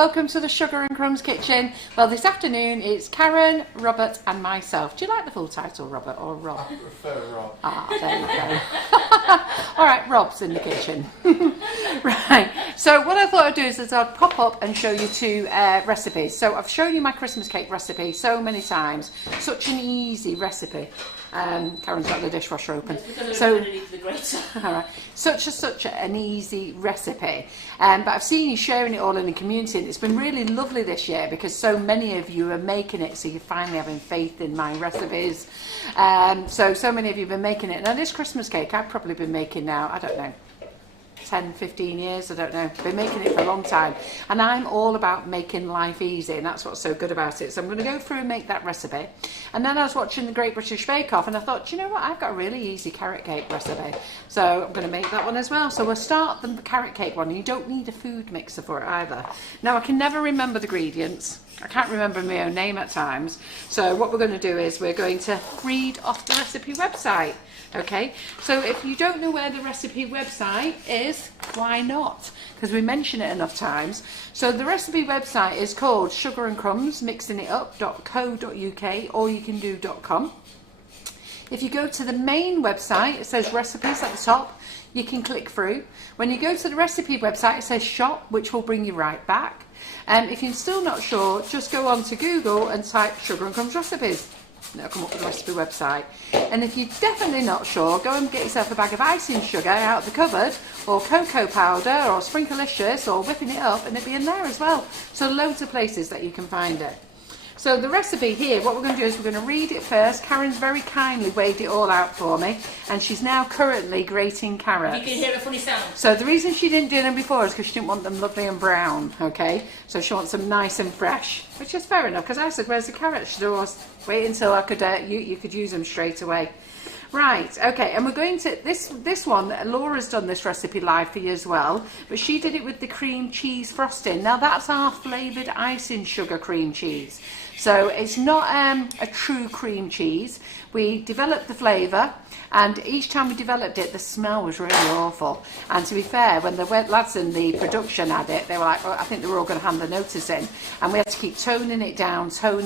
welcome to the Sugar and Crumbs kitchen. Well, this afternoon it's Karen, Robert and myself. Do you like the full title, Robert, or Rob? I prefer Rob. Ah, there you go. All right, Rob's in the kitchen. Right, so what I thought I'd do is I'd pop up and show you two recipes. So I've shown you my Christmas cake recipe so many times. Such an easy recipe. Karen's got the dishwasher open. So, all right, such an easy recipe. But I've seen you sharing it all in the community, and it's been really lovely this year because so many of you are making it. So you're finally having faith in my recipes. So many of you have been making it. Now this Christmas cake I've probably been making now, I don't know, 10, 15 years, I don't know. Been making it for a long time. And I'm all about making life easy, and that's what's so good about it. So I'm going to go through and make that recipe. And then I was watching the Great British Bake Off, and I thought, you know what, I've got a really easy carrot cake recipe. So I'm going to make that one as well. So we'll start the carrot cake one. You don't need a food mixer for it either. Now, I can never remember the ingredients. I can't remember my own name at times. So what we're going to do is we're going to read off the recipe website. Okay, so if you don't know where the recipe website is, why not? Because we mention it enough times. So the recipe website is called Sugar and Crumbs, mixingitup.co.uk, or you can do .com. If you go to the main website, it says recipes at the top. You can click through. When you go to the recipe website, it says shop, which will bring you right back. If you're still not sure, just go on to Google and type Sugar and Crumbs recipes. It'll come up with the recipe website. And if you're definitely not sure, go and get yourself a bag of icing sugar out of the cupboard, or cocoa powder, or Sprinklicious, or whipping it up, and it'll be in there as well. So loads of places that you can find it. So the recipe here, what we're going to do is we're going to read it first. Karen's very kindly weighed it all out for me, and she's now currently grating carrots. You can hear a funny sound. So the reason she didn't do them before is because she didn't want them lovely and brown, okay? So she wants them nice and fresh, which is fair enough, because I said, where's the carrots? She said, wait until I could, you could use them straight away. Right, okay, and we're going to, this one, Laura's done this recipe live for you as well, but she did it with the cream cheese frosting. Now that's our flavoured icing sugar cream cheese. So it's not a true cream cheese. We developed the flavour, and each time we developed it, the smell was really awful. And to be fair, when the lads in the production had it, they were like, oh, I think they were all going to hand the notice in. And we had to keep toning it down. So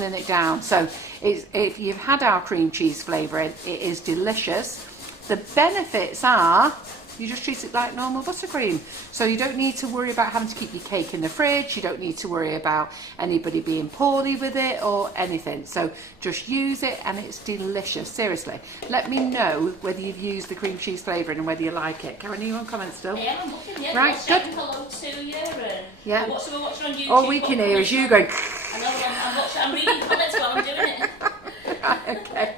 if you've had our cream cheese flavouring, it is delicious. The benefits are, you just treat it like normal buttercream. So you don't need to worry about having to keep your cake in the fridge. You don't need to worry about anybody being poorly with it or anything. So just use it, and it's delicious. Seriously. Let me know whether you've used the cream cheese flavouring and whether you like it. Karen, are you on comments still? Yeah, I'm looking, yeah. Right, good. Hello to you. And yeah. We're watching on YouTube. All we can hear is you going. I know, I'm reading comments while I'm doing it. Okay.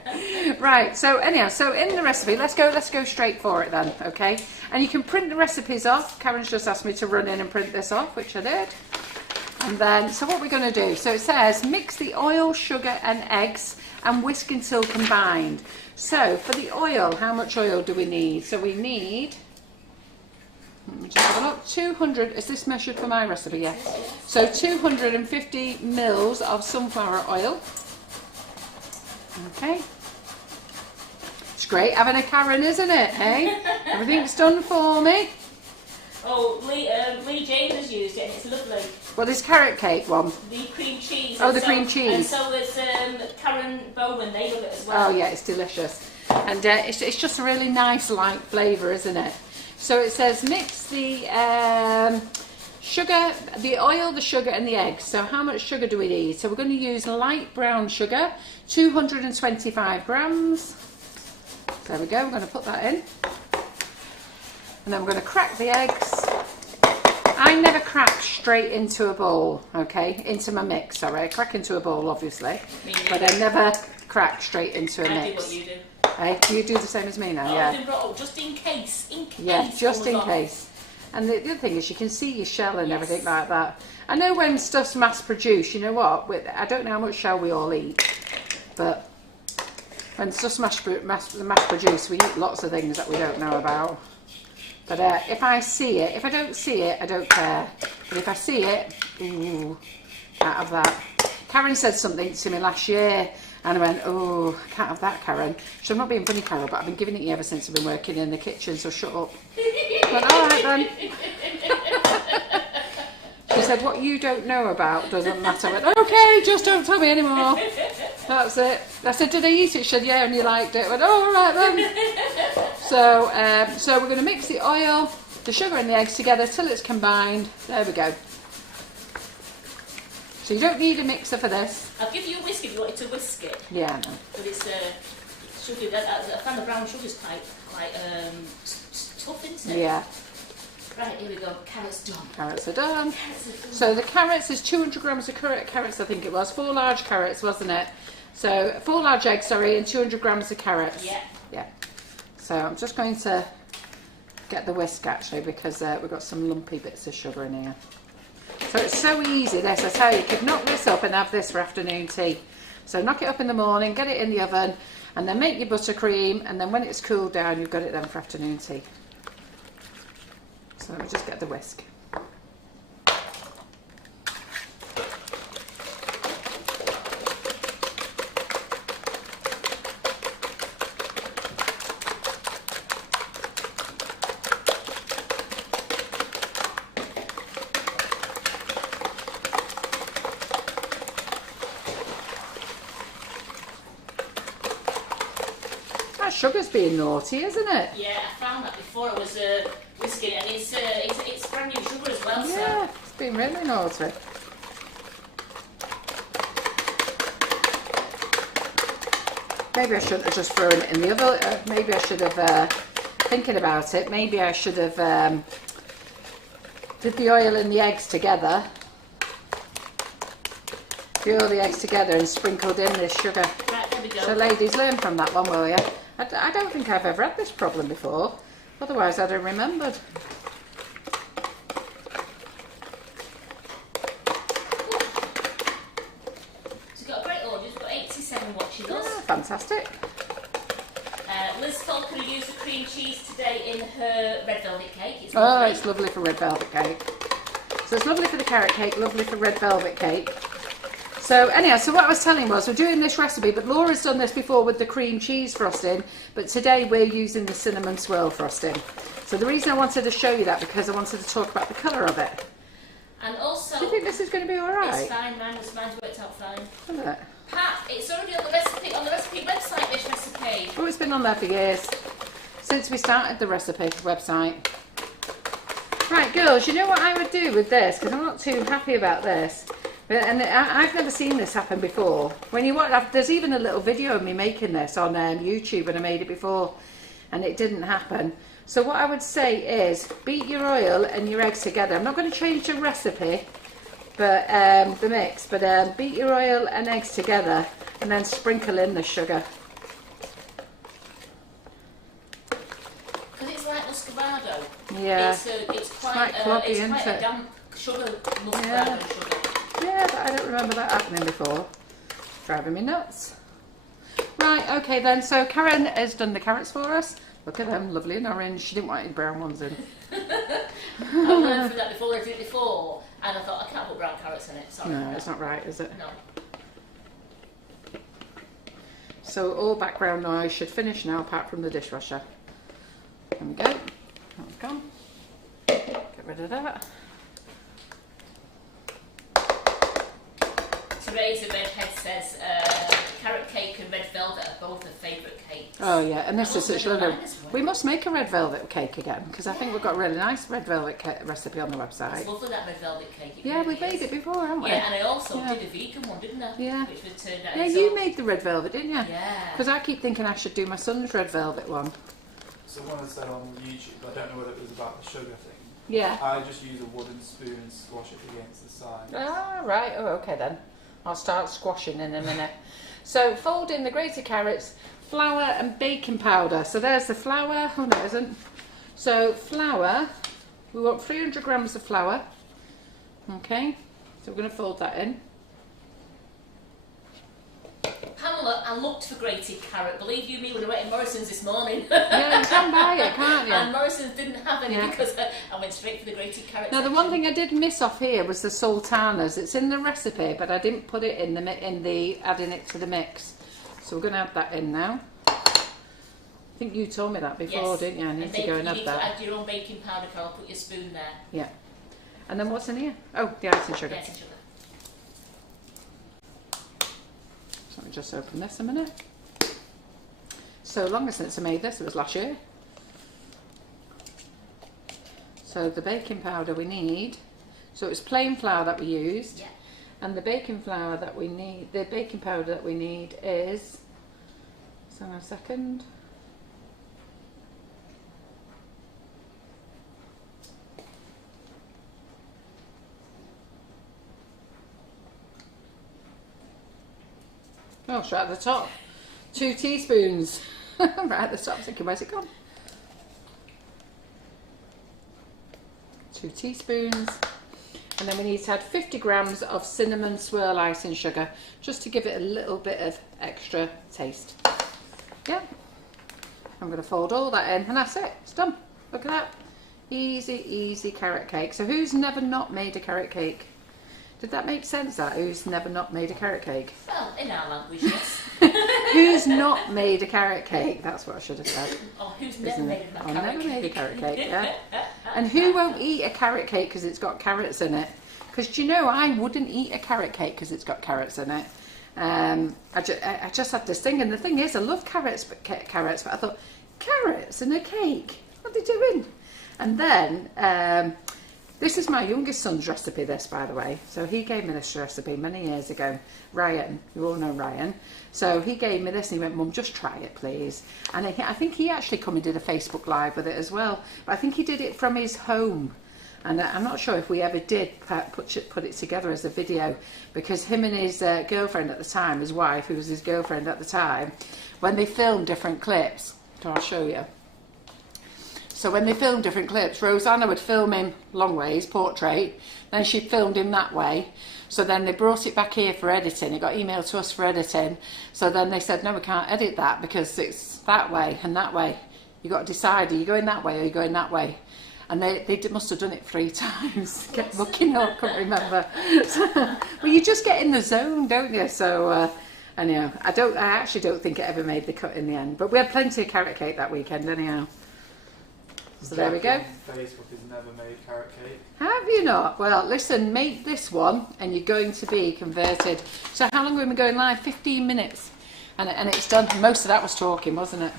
Right, so anyhow, so in the recipe, let's go straight for it then, okay? And you can print the recipes off. Karen's just asked me to run in and print this off, which I did. And then, so what we're going to do, so it says mix the oil, sugar and eggs and whisk until combined. So for the oil, how much oil do we need? So we need, let me just have a look, 200, is this measured for my recipe? Yes. So 250 mils of sunflower oil. Okay. It's great having a Karen, isn't it? Hey, everything's done for me. Oh, Lee James has used it, and it's lovely. Well, this carrot cake one. The cream cheese. Oh, the cream cheese. And so is Karen Bowman. They love it as well. Oh yeah, it's delicious, and it's just a really nice light flavour, isn't it? So it says mix the sugar, the oil, the sugar and the eggs. So how much sugar do we need? So we're going to use light brown sugar, 225 grams. There we go, we're going to put that in. And then we're going to crack the eggs. I never crack straight into a bowl, okay? Into my mix, sorry. I crack into a bowl, obviously. But I never crack straight into a mix. I do what you do. Hey, you do the same as me now, yeah? Just in case. Yeah, just in case. And the other thing is you can see your shell and everything like that. I know when stuff's mass produced, you know what, I don't know how much shell we all eat, but when stuff's mass produced, we eat lots of things that we don't know about. But if I see it, if I don't see it, I don't care. But if I see it, ooh, can't have that. Karen said something to me last year, and I went, oh, I can't have that, Karen. So I'm not being funny, Carol, but I've been giving it you ever since I've been working in the kitchen, so shut up. I went, all right then. She said, what you don't know about doesn't matter. I went, okay, just don't tell me anymore. That's it. I said, did I eat it? She said, yeah, and you liked it. I went, oh, all right then. So we're going to mix the oil, the sugar and the eggs together till it's combined. There we go. So you don't need a mixer for this. I'll give you a whisk if you wanted to whisk it. Yeah, no. But it's sugar. I found the brown sugar's quite tough, isn't it? Yeah. Right, here we go. Carrots done. Carrots are done. Carrots are done. So the carrots is 200 grams of carrots, I think it was. 4 large carrots, wasn't it? So 4 large eggs, sorry, and 200 grams of carrots. Yeah. Yeah. So I'm just going to get the whisk actually because we've got some lumpy bits of sugar in here. So it's so easy this, I tell you could knock this up and have this for afternoon tea. So knock it up in the morning, get it in the oven, and then make your buttercream, and then when it's cooled down, you've got it then for afternoon tea. So let me just get the whisk. That sugar's being naughty, isn't it? Yeah, I found that before I was whisking it, and it's brand new sugar as well. Yeah, So. it's been really naughty. Maybe I shouldn't have just thrown it in the oven. Maybe I should have, thinking about it, maybe I should have did the oil and the eggs together. The oil, the eggs together and sprinkled in this sugar. Right, there we go. So ladies, learn from that one, will you? I don't think I've ever had this problem before. Otherwise I'd have remembered. She's got a great audience. We've got 87 watching us. Ah, fantastic. Liz Falconer used the cream cheese today in her red velvet cake. It's Oh, lovely. it's lovely for red velvet cake. So it's lovely for the carrot cake, lovely for red velvet cake. So anyhow, so what I was telling was we're doing this recipe, but Laura's done this before with the cream cheese frosting, but today we're using the cinnamon swirl frosting. So the reason I wanted to show you that because I wanted to talk about the colour of it. And also, Do you think this is going to be all right? it's fine. Mine's worked out fine. Isn't it? Pat, it's already on the recipe website. This recipe. Oh, it's been on there for years, since we started the recipe website. Right, girls, you know what I would do with this, because I'm not too happy about this. And I've never seen this happen before. When you watch, there's even a little video of me making this on YouTube when I made it before, and it didn't happen. So what I would say is beat your oil and your eggs together. I'm not going to change the recipe, but the mix. But beat your oil and eggs together, and then sprinkle in the sugar. Because it's like muscovado. Yeah. It's quite cloggy, it's isn't quite it? a damp sugar muscovado Yeah. sugar. Yeah, but I don't remember that happening before. Driving me nuts. Right, okay then. So Karen has done the carrots for us. Look at them, lovely and orange. She didn't want any brown ones in. I've learned from that before. I did it before, and I thought I can't put brown carrots in it. Sorry. No, it's not right, is it? No. So all background noise should finish now, apart from the dishwasher. There we go. That's gone. Get rid of that. Teresa Redhead says carrot cake and red velvet are both her favourite cakes. Oh yeah, and this is such lovely. mine as well. We must make a red velvet cake again because I think we've got a really nice red velvet recipe on the website. It's lovely, that red velvet cake. It Yeah, really we've made is. it before, haven't we? Yeah, and I also Yeah. did a vegan one, didn't I? Yeah. Which was turned out. Yeah, it's you all- made the red velvet, didn't you? Yeah. Because I keep thinking I should do my son's red velvet one. Someone said on YouTube, I don't know whether it was about the sugar thing. Yeah. I just use a wooden spoon and squash it against the side. Ah, right. Oh, okay then. I'll start squashing in a minute. So fold in the grated carrots, flour and baking powder. So there's the flour. Oh no, it isn't. So flour, we want 300 grams of flour. Okay, so we're going to fold that in. Pamela, I looked for grated carrot. Believe you me, when I went in Morrison's this morning. Yeah, you can buy it, can't you? And Morrison's didn't have any Yeah. because I went straight for the grated carrot. Now the one thing I did miss off here was the sultanas. It's in the recipe, but I didn't put it in the adding it to the mix. So we're going to add that in now. I think you told me that before, Yes. didn't you? I need to go and you add need that. to add your own baking powder, Carol. Put your spoon there. Yeah. And then what's in here? Oh, the icing sugar. Yeah, icing sugar. So let me just open this a minute. So long since I made this, it was last year. So the baking powder we need, so it was plain flour that we used. Yeah. And the baking flour that we need, the baking powder that we need is, so hang on a second. Oh, it's right at the top. 2 teaspoons. Right at the top, thinking, where's it gone? 2 teaspoons. And then we need to add 50 grams of cinnamon swirl icing sugar, just to give it a little bit of extra taste. Yeah. I'm going to fold all that in, and that's it. It's done. Look at that. Easy, easy carrot cake. So who's never not made a carrot cake? Did that make sense, that? Who's never not made a carrot cake? Well, in our language, yes. Who's not made a carrot cake? That's what I should have said. Or who's never made a I've carrot never cake? made a carrot cake, yeah. And who won't eat a carrot cake because it's got carrots in it? Because do you know, I wouldn't eat a carrot cake because it's got carrots in it. I just had this thing, and the thing is, I love carrots, but I thought, carrots in a cake? What are they doing? And then, this is my youngest son's recipe, this, by the way. So he gave me this recipe many years ago. Ryan, you all know Ryan. So he gave me this and he went, Mum, just try it, please. And I think he actually come and did a Facebook Live with it as well. But I think he did it from his home. And I'm not sure if we ever did put it together as a video, because him and his girlfriend at the time, his wife, who was his girlfriend at the time, when they filmed different clips, so I'll show you. So when they filmed different clips, Rosanna would film him long ways, portrait, then she filmed him that way. So then they brought it back here for editing. It got emailed to us for editing. So then they said, no, we can't edit that because it's that way and that way. You've got to decide, are you going that way or are you going that way? And they must have done it 3 times. Kept looking up, couldn't remember. Well, you just get in the zone, don't you? So, anyhow, I actually don't think it ever made the cut in the end. But we had plenty of carrot cake that weekend, anyhow. So there we go. Facebook has never made carrot cake. Have you not? Well, listen, make this one and you're going to be converted. So how long have we been going live? 15 minutes. And it's done. Most of that was talking, wasn't it?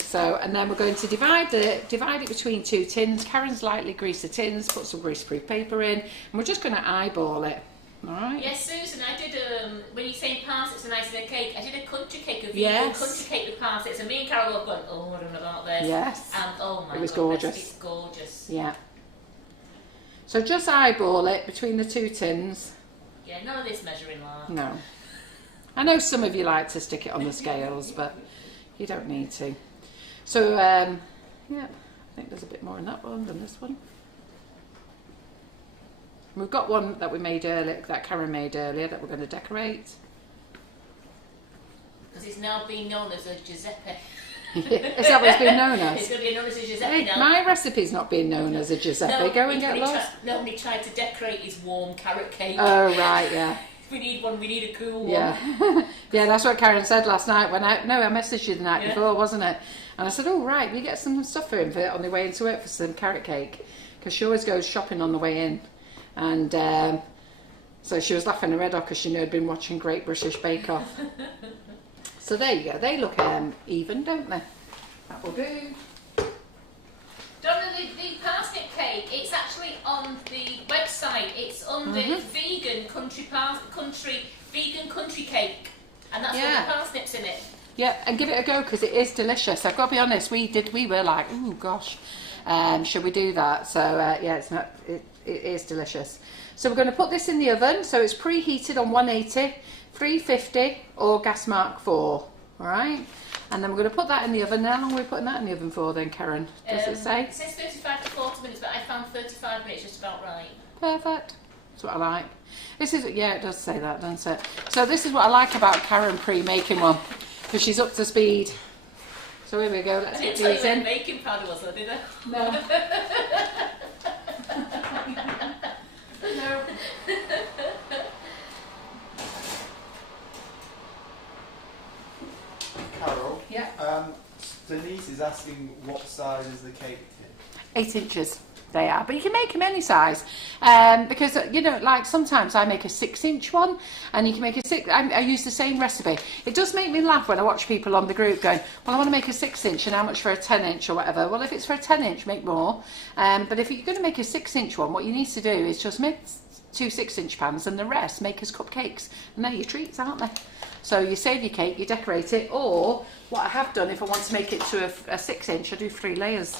So, and then we're going to divide it between 2 tins. Karen's lightly greased the tins, put some greaseproof paper in, and we're just going to eyeball it. All right? Yes, Susan, I did, when you say parsnips are nice in a cake, I did a country cake, a vegan Yes. country cake with parsnips, and me and Carol have gone, oh, I don't know about this. Yes. And oh my It was goodness, gorgeous. it's gorgeous. Yeah. So just eyeball it between the 2 tins. Yeah, none of this measuring lark. No. I know some of you like to stick it on the scales, but you don't need to. So, yeah, I think there's a bit more in that one than this one. We've got one that we made earlier, that Karen made earlier, that we're going to decorate. Because it's now being known as a Giuseppe. Is that what it's been known It's as? going to be known as a Giuseppe Hey, now. my recipe's not being known as a Giuseppe. Go and get lost. Nobody tried to decorate his warm carrot cake. Oh, right, yeah. We need one, we need a cool one. Yeah. Yeah, that's what Karen said last night when I messaged you the night Yeah. before, wasn't it? And I said, oh, right, we get some stuff for him on the way into it for some carrot cake. Because she always goes shopping on the way in. And so she was laughing her head off because she knew I'd been watching Great British Bake Off. So there you go. They look even, don't they? That will do. Donna, the parsnip cake, it's actually on the website. It's under vegan vegan country cake. And that's Yeah. got the parsnips in it. Yeah, and give it a go because it is delicious. I've got to be honest, we were like, oh gosh, should we do that? So yeah, it is delicious. So we're going to put this in the oven. So it's preheated on 180, 350 or gas mark 4. All right, and then we're going to put that in the oven. How long are we putting that in the oven for then, Karen? Does it say? It says 35 to 40 minutes, but I found 35 minutes just about right. Perfect. That's what I like. This is, yeah, it does say that, doesn't it? So this is what I like about Karen pre-making one, because she's up to speed. So here we go. Let's I get didn't tell you these where in. baking powder was, though, did I? No. No. Carol, Yeah. Denise is asking what size is the cake tin? 8 inches. they are, but you can make them any size, because you know, like sometimes I make a 6-inch one, and you can make a I use the same recipe. It does make me laugh when I watch people on the group going, well, I want to make a 6-inch, and how much for a 10-inch or whatever. Well, if it's for a 10-inch, make more, but if you're going to make a 6-inch one, what you need to do is just make 2 6-inch pans, and the rest make as cupcakes, and they're your treats, aren't they? So you save your cake, you decorate it, or what I have done, if I want to make it to a 6-inch, I do 3 layers.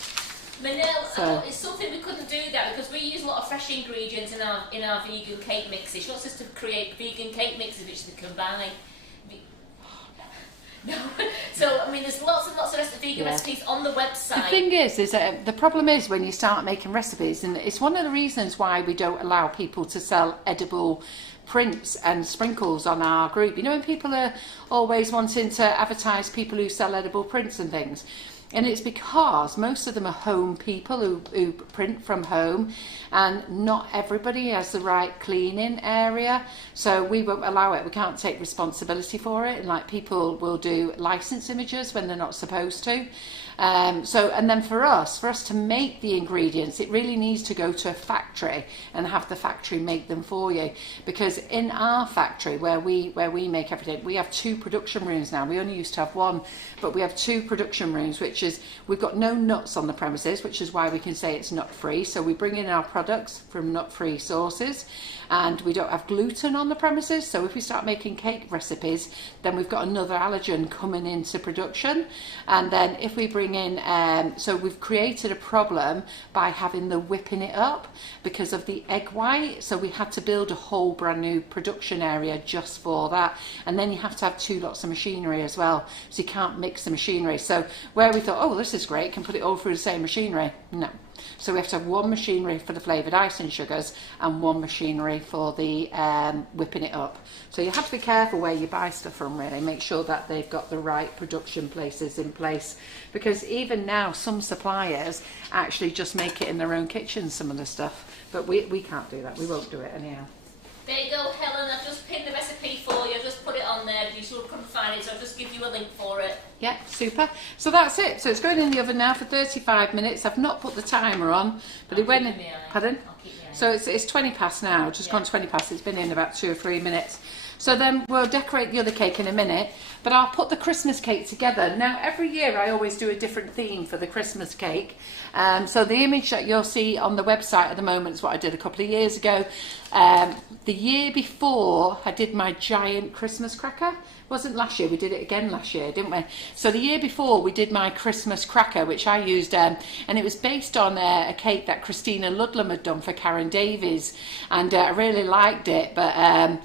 Manel, it's something we couldn't do that because we use a lot of fresh ingredients in our vegan cake mixes. She wants us to create vegan cake mixes which they can buy. No. So, I mean, there's lots and lots of vegan recipes on the website. The thing is the problem is when you start making recipes, and it's one of the reasons why we don't allow people to sell edible prints and sprinkles on our group. You know, when people are always wanting to advertise people who sell edible prints and things, and it's because most of them are home people who print from home, and not everybody has the right cleaning area, so we won't allow it. We can't take responsibility for it, and like people will do license images when they're not supposed to. And then for us to make the ingredients, it really needs to go to a factory and have the factory make them for you, because in our factory where we make everything, we have 2 production rooms now. We only used to have 1, but we have 2 production rooms, which is, we've got no nuts on the premises, which is why we can say it's nut free. So we bring in our products from nut free sources, and we don't have gluten on the premises. So if we start making cake recipes, then we've got another allergen coming into production. And then if we bring in, so we've created a problem by having the whipping it up because of the egg white. So we had to build a whole brand new production area just for that. And then you have to have 2 lots of machinery as well. So you can't mix the machinery. So where we thought, oh, this is great, can put it all through the same machinery. No. So we have to have 1 machinery for the flavoured icing sugars and 1 machinery for the whipping it up. So you have to be careful where you buy stuff from, really. Make sure that they've got the right production places in place. Because even now, some suppliers actually just make it in their own kitchen, some of the stuff. But we can't do that. We won't do it anyhow. There you go, Helen. I've just pinned the recipe for you. I've just put it on there. You sort of couldn't find it, so I'll just give you a link for it. Yeah, super. So that's it. So it's going in the oven now for 35 minutes. I've not put the timer on, but it went in. Pardon? So it's 20 past now. Just gone 20 past. It's been in about 2 or 3 minutes. So then we'll decorate the other cake in a minute, but I'll put the Christmas cake together. Now, every year I always do a different theme for the Christmas cake. So the image that you'll see on the website at the moment is what I did a couple of years ago. The year before, I did my giant Christmas cracker. It wasn't last year, we did it again last year, didn't we? So the year before, we did my Christmas cracker, which I used, and it was based on a cake that Christina Ludlam had done for Karen Davies, and I really liked it, but I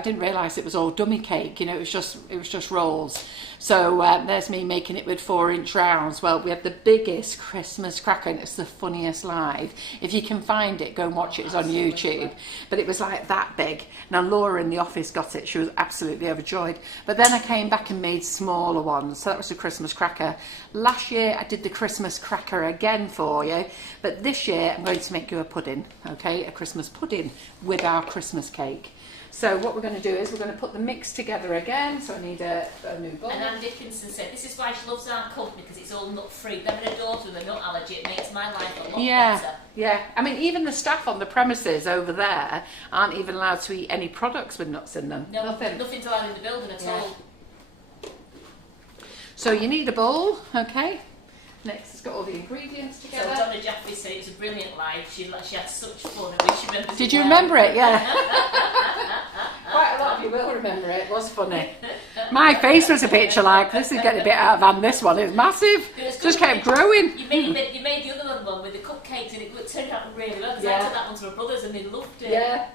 didn't realise it was all dummy cake. You know, it was just rolls. So there's me making it with 4-inch rounds. Well, we had the biggest Christmas cracker, and it's the funniest live. If you can find it, go and watch it. It's on YouTube. But it was like that big. Now, Laura in the office got it. She was absolutely overjoyed. But then I came back and made smaller ones. So that was the Christmas cracker. Last year, I did the Christmas cracker again for you. But this year, I'm going to make you a pudding, okay? A Christmas pudding with our Christmas cake. So what we're going to do is we're going to put the mix together again. So I need a new bowl. And Anne Dickinson said this is why she loves our company, because it's all nut free. Having a daughter with a nut allergy, it makes my life a lot better. Yeah. I mean, even the staff on the premises over there aren't even allowed to eat any products with nuts in them. No, nothing's allowed in the building at all. So you need a bowl, okay? Next, it's got all the ingredients together. So Donna Jaffe said it was a brilliant live. She had such fun. I wish she remembered. Did you remember it? Yeah. Quite a lot of you will remember it. It was funny. My face was a picture like, this is getting a bit out of hand, this one. It's massive. It just kept growing. You made the other one with the cupcakes, and it turned out really well. Because I took that one to my brothers and they loved it. Yeah.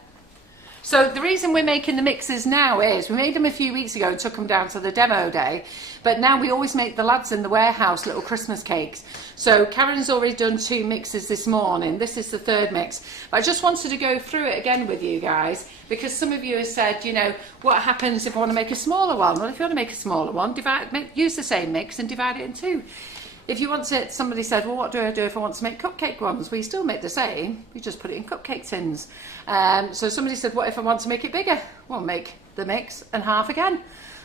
So the reason we're making the mixes now is we made them a few weeks ago and took them down to the demo day, but now we always make the lads in the warehouse little Christmas cakes. So Karen's already done 2 mixes this morning. This is the 3rd mix. But I just wanted to go through it again with you guys, because some of you have said, you know, what happens if I want to make a smaller one? Well, if you want to make a smaller one, use the same mix and divide it in 2. If you want to, somebody said, well, what do I do if I want to make cupcake ones? We still make the same. We just put it in cupcake tins. So somebody said, what if I want to make it bigger? Well, make the mix and half again.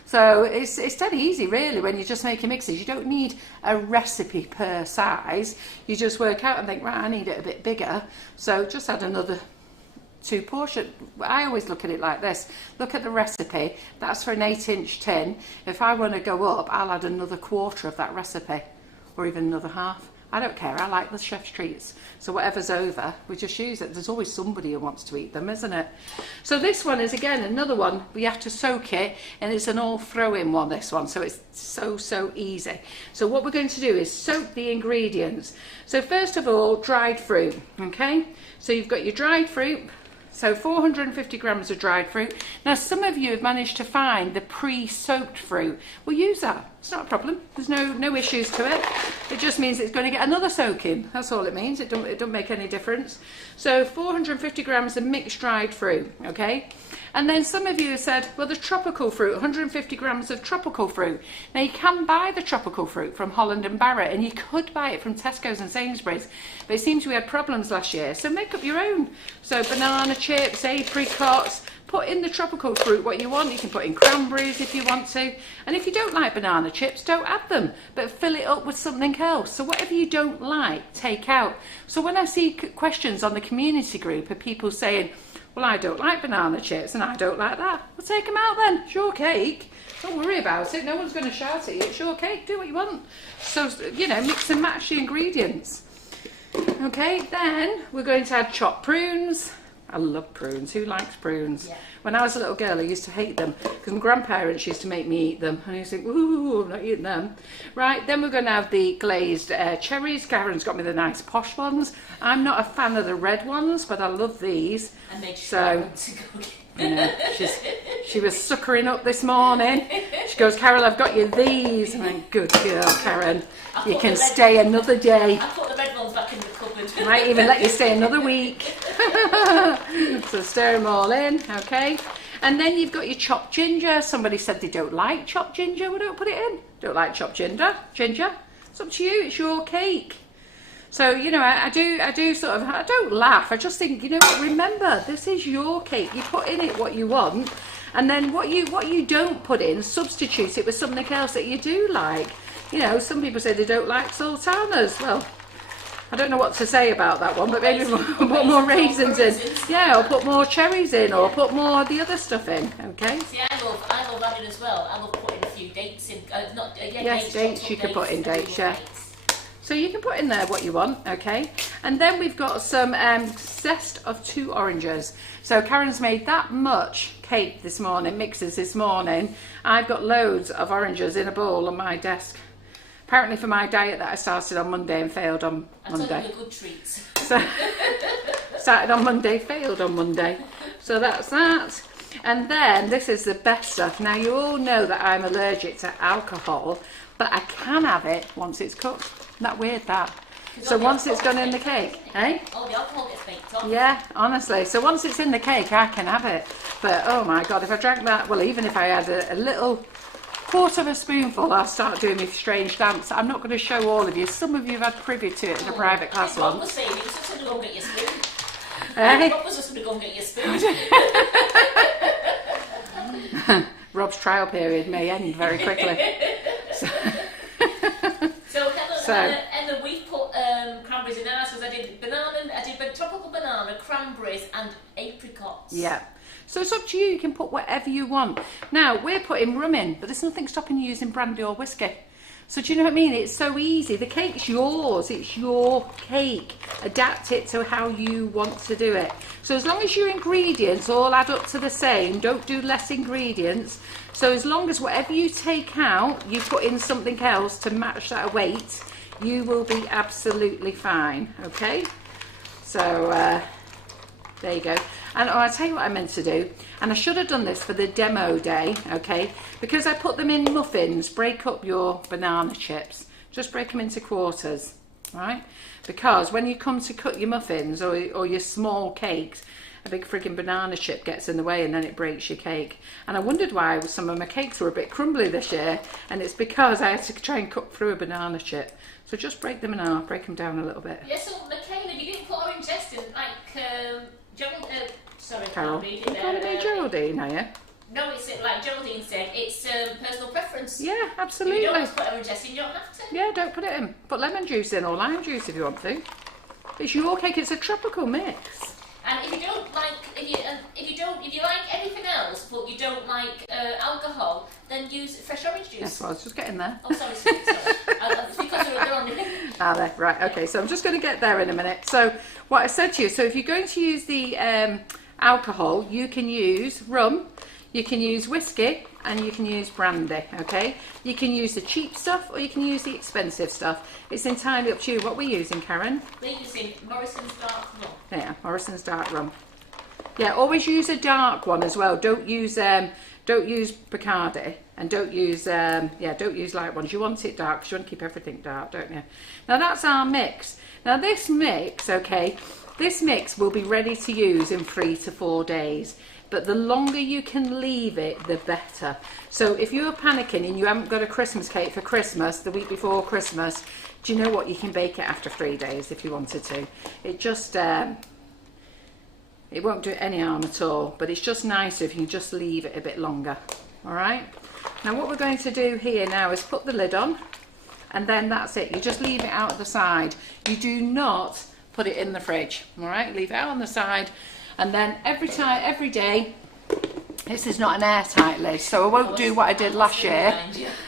So it's dead easy really when you're just making mixes. You don't need a recipe per size. You just work out and think, right, I need it a bit bigger. So just add another 2 portion. I always look at it like this. Look at the recipe. That's for an 8-inch tin. If I want to go up, I'll add another 1/4 of that recipe, or even another half. I don't care. I like the chef's treats. So whatever's over, we just use it. There's always somebody who wants to eat them, isn't it? So this one is, again, another one. We have to soak it, and it's an all throw-in one, this one. So it's so easy. So what we're going to do is soak the ingredients. So first of all, dried fruit, okay? So you've got your dried fruit. So 450 grams of dried fruit. Now some of you have managed to find the pre-soaked fruit. We'll use that. It's not a problem. There's no issues to it. It just means it's going to get another soaking. That's all it means. It don't make any difference. So 450 grams of mixed dried fruit, okay? And then some of you have said, well, the tropical fruit, 150 grams of tropical fruit. Now you can buy the tropical fruit from Holland and Barrett, and you could buy it from Tesco's and Sainsbury's, but it seems we had problems last year. So make up your own. So banana chips, apricots, put in the tropical fruit what you want. You can put in cranberries if you want to. And if you don't like banana chips, don't add them, but fill it up with something else. So whatever you don't like, take out. So when I see questions on the community group of people saying, well, I don't like banana chips and I don't like that, well, take them out then. It's your cake. Don't worry about it. No one's going to shout at you. It's your cake. Do what you want. So, you know, mix and match the ingredients. Okay, then we're going to add chopped prunes. I love prunes. Who likes prunes? Yeah. When I was a little girl, I used to hate them because my grandparents used to make me eat them. And I used to think, ooh, I'm not eating them. Right, then we're going to have the glazed cherries. Karen's got me the nice posh ones. I'm not a fan of the red ones, but I love these. I made sure I went to go get you know, she was suckering up this morning. She goes, Carol, I've got you these. I went, good girl, Karen. You can stay another day. I put the red ones back in the cupboard. I might even let you stay another week. So stir them all in, okay? And then you've got your chopped ginger. Somebody said they don't like chopped ginger. Well, don't put it in. Don't like chopped ginger. It's up to you. It's your cake. So, you know, I do sort of, I don't laugh. I just think, you know what, remember, this is your cake. You put in it what you want. And then what you don't put in, substitute it with something else that you do like. You know, some people say they don't like sultanas. Well, I don't know what to say about that one, but maybe put more raisins in. Yeah, or put more cherries in, or put more of the other stuff in, okay? See, I love adding as well. I love putting a few dates in. Yes, dates, you can put in dates, yeah. So you can put in there what you want, okay? And then we've got some zest of 2 oranges. So Karen's made that much cake this morning, mixes this morning. I've got loads of oranges in a bowl on my desk. Apparently for my diet that I started on Monday and failed on Monday. I took the good treats. So, started on Monday, failed on Monday. So that's that. And then this is the best stuff. Now you all know that I'm allergic to alcohol, but I can have it once it's cooked. Isn't that weird, that? So once it's gone in the cake, eh? Oh, the alcohol gets baked off. Yeah, honestly. So once it's in the cake, I can have it. But oh my God, if I drank that, well, even if I had a little 1/4 of a spoonful, I'll start doing my strange dance. I'm not going to show all of you. Some of you have had privy to it in a private class Rob once. was saying he was just going to go and get your spoon. Eh? Rob was just going to go and get your spoon. Rob's trial period may end very quickly. So Emma, we've put cranberries in ours because I did tropical banana, cranberries and apricots. Yeah. So it's up to you. You can put whatever you want. Now, we're putting rum in, but there's nothing stopping you using brandy or whiskey. So do you know what I mean? It's so easy. The cake's yours. It's your cake. Adapt it to how you want to do it. So as long as your ingredients all add up to the same, don't do less ingredients. So as long as whatever you take out, you put in something else to match that weight, you will be absolutely fine. Okay? So there you go. And I'll tell you what I meant to do, and I should have done this for the demo day, okay? Because I put them in muffins, break up your banana chips. Just break them into quarters, right? Because when you come to cut your muffins or your small cakes, a big frigging banana chip gets in the way and then it breaks your cake. And I wondered why some of my cakes were a bit crumbly this year, and it's because I had to try and cut through a banana chip. So just break them in half, break them down a little bit. Yeah, so Michaela, you didn't put orange zest in, like, Carol, you've got to be Geraldine, are you? No, it's like Geraldine said, it's personal preference. Yeah, If absolutely. you don't want to put orange zest in, you don't have to. Yeah, don't put it in. Put lemon juice in or lime juice if you want to. It's your cake. It's a tropical mix. And if you don't like, if you like anything else, but you don't like alcohol, then use fresh orange juice. Yes, well, I was just getting there. Oh, sorry. It's because they're on. There, right, okay, so I'm just going to get there in a minute. So what I said to you, so if you're going to use the alcohol, you can use rum, you can use whiskey, and you can use brandy, okay? You can use the cheap stuff or you can use the expensive stuff. It's entirely up to you. What we're using, Karen? We're using Morrison's dark rum. Yeah, Morrison's dark rum. Yeah, always use a dark one as well. Don't use Bacardi, and don't use light ones. You want it dark because you want to keep everything dark, don't you? Now that's our mix. Now this mix, okay, this mix will be ready to use in 3 to 4 days. But the longer you can leave it, the better. So if you're panicking and you haven't got a Christmas cake for Christmas, the week before Christmas, do you know what? You can bake it after 3 days if you wanted to. It just, it won't do any harm at all, but it's just nicer if you just leave it a bit longer. All right? Now what we're going to do here now is put the lid on, and then that's it. You just leave it out the side. You do not put it in the fridge. All right? Leave it out on the side. And then every day, this is not an airtight lid, so I won't do what I did last year.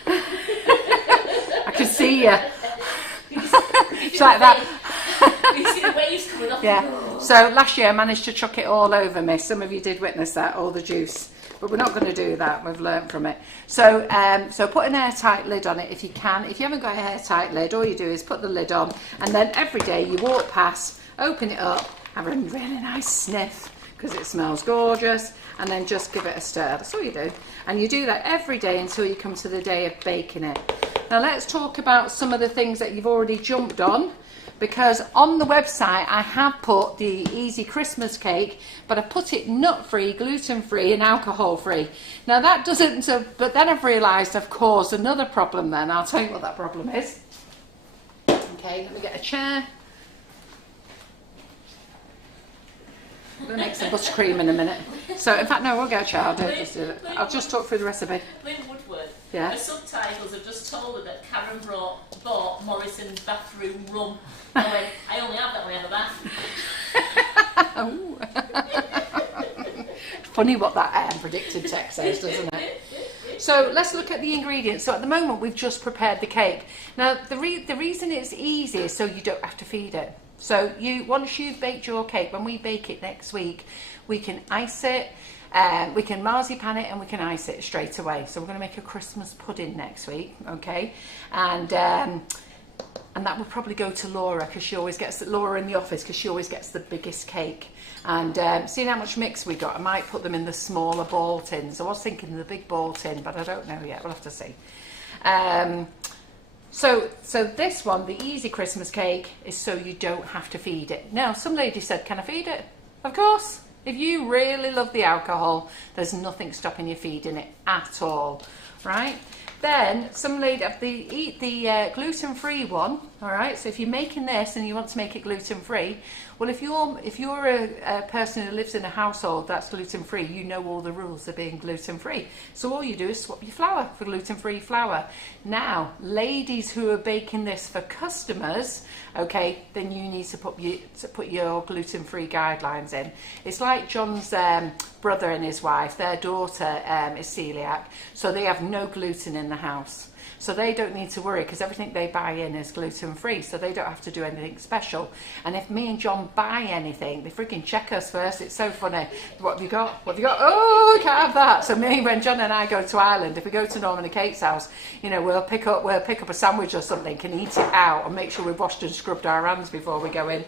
I can see you. It's like that. You see the waves coming off. Yeah. So last year I managed to chuck it all over me. Some of you did witness that, all the juice. But we're not going to do that. We've learnt from it. So, so put an airtight lid on it if you can. If you haven't got an airtight lid, all you do is put the lid on, and then every day you walk past, open it up, have a really nice sniff because it smells gorgeous, and then just give it a stir. That's all you do. And you do that every day until you come to the day of baking it. Now let's talk about some of the things that you've already jumped on, because on the website I have put the easy Christmas cake, but I put it nut-free, gluten-free and alcohol-free. Now that doesn't, but then I've realised I've caused another problem then. I'll tell you what that problem is. Okay, let me get a chair. I'm going to make some buttercream in a minute. So, in fact, no, I won't get a chair. I'll just talk through the recipe. Lynn Woodward, Yeah. her subtitles have just told her that Karen bought Morrison's bathroom rum. I went, I only have that when I have a bath. Funny what that predicted text says, doesn't it? So let's look at the ingredients. So at the moment we've just prepared the cake. Now the reason it's easy is so you don't have to feed it. So once you've baked your cake, when we bake it next week, we can ice it, we can marzipan it, and we can ice it straight away. So we're going to make a Christmas pudding next week, okay? And that will probably go to Laura, because she always gets Laura in the office because she always gets the biggest cake. And seeing how much mix we got, I might put them in the smaller ball tins. I was thinking the big ball tin, but I don't know yet. We'll have to see. So this one, the easy Christmas cake, is so you don't have to feed it. Now, some lady said, can I feed it? Of course. If you really love the alcohol, there's nothing stopping you feeding it at all, right? Then some lady, eat the gluten-free one, all right? So if you're making this and you want to make it gluten-free, well, if you're a person who lives in a household that's gluten-free, you know all the rules of being gluten-free. So all you do is swap your flour for gluten-free flour. Now, ladies who are baking this for customers, okay, then you need to put your gluten-free guidelines in. It's like John's brother and his wife. Their daughter is celiac, so they have no gluten in the house. So they don't need to worry because everything they buy in is gluten-free, so they don't have to do anything special. And if me and John buy anything, they freaking check us first. It's so funny. What have you got? What have you got? Oh, we can't have that. So when John and I go to Ireland, if we go to Norman and Kate's house, you know, we'll pick up a sandwich or something and eat it out and make sure we've washed and scrubbed our hands before we go in.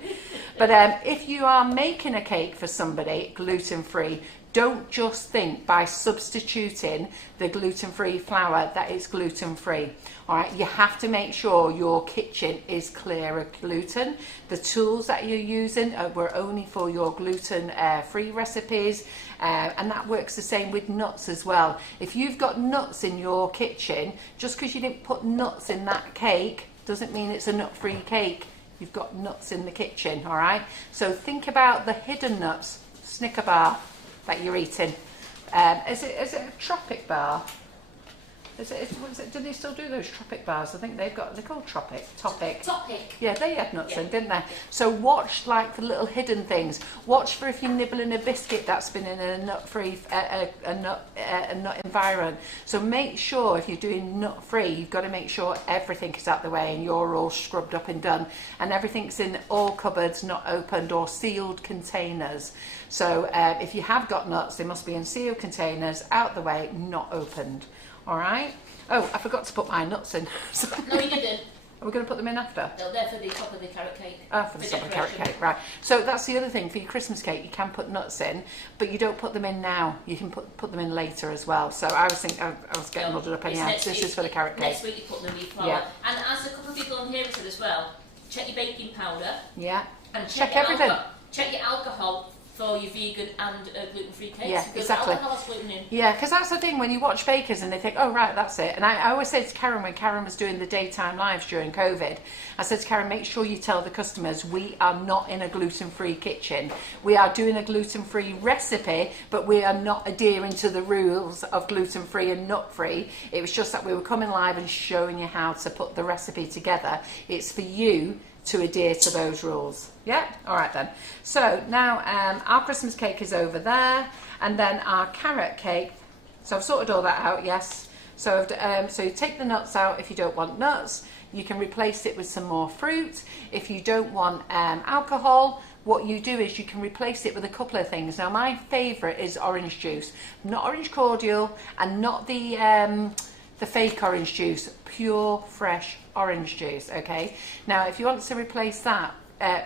But if you are making a cake for somebody gluten-free, don't just think by substituting the gluten-free flour that it's gluten-free. All right, you have to make sure your kitchen is clear of gluten. The tools that you're using were only for your gluten-free recipes, and that works the same with nuts as well. If you've got nuts in your kitchen, just because you didn't put nuts in that cake doesn't mean it's a nut-free cake. You've got nuts in the kitchen, all right? So think about the hidden nuts, Snicker bar, that you're eating. Is it a tropic bar? What is it? Do they still do those tropic bars? I think they're called Topic. Yeah, they had nuts in, didn't they? So watch like the little hidden things. Watch for if you're nibbling a biscuit that's been in a nut-free, a nut environment. So make sure if you're doing nut-free, you've got to make sure everything is out the way and you're all scrubbed up and done, and everything's in all cupboards, not opened or sealed containers. So if you have got nuts, they must be in sealed containers, out the way, not opened. All right. Oh, I forgot to put my nuts in. No, you didn't. Are we going to put them in after? No, they're for the top of the carrot cake. Oh, for the top of the carrot cake, right. So that's the other thing, for your Christmas cake, you can put nuts in, but you don't put them in now. You can put them in later as well. So I was thinking, I was getting muddled up anyhow. This is for the carrot cake. Next week you put them in your flour. Yeah. And as a couple of people on here have said as well, check your baking powder. Yeah. And check everything. Check your alcohol for your vegan and gluten-free cakes. Yeah, because exactly. alcohol has gluten in. Yeah, because that's the thing when you watch bakers and they think, oh right, that's it. And I always say to Karen, when Karen was doing the daytime lives during COVID, I said to Karen, make sure you tell the customers we are not in a gluten-free kitchen. We are doing a gluten-free recipe, but we are not adhering to the rules of gluten-free and nut-free. It was just that we were coming live and showing you how to put the recipe together. It's for you to adhere to those rules. Yeah, all right then. So now our Christmas cake is over there, and then our carrot cake. So I've sorted all that out. Yes. So so you take the nuts out if you don't want nuts. You can replace it with some more fruit. If you don't want alcohol, what you do is you can replace it with a couple of things. Now my favourite is orange juice, not orange cordial, and not the fake orange juice, pure fresh orange juice. Okay, now if you want to replace that,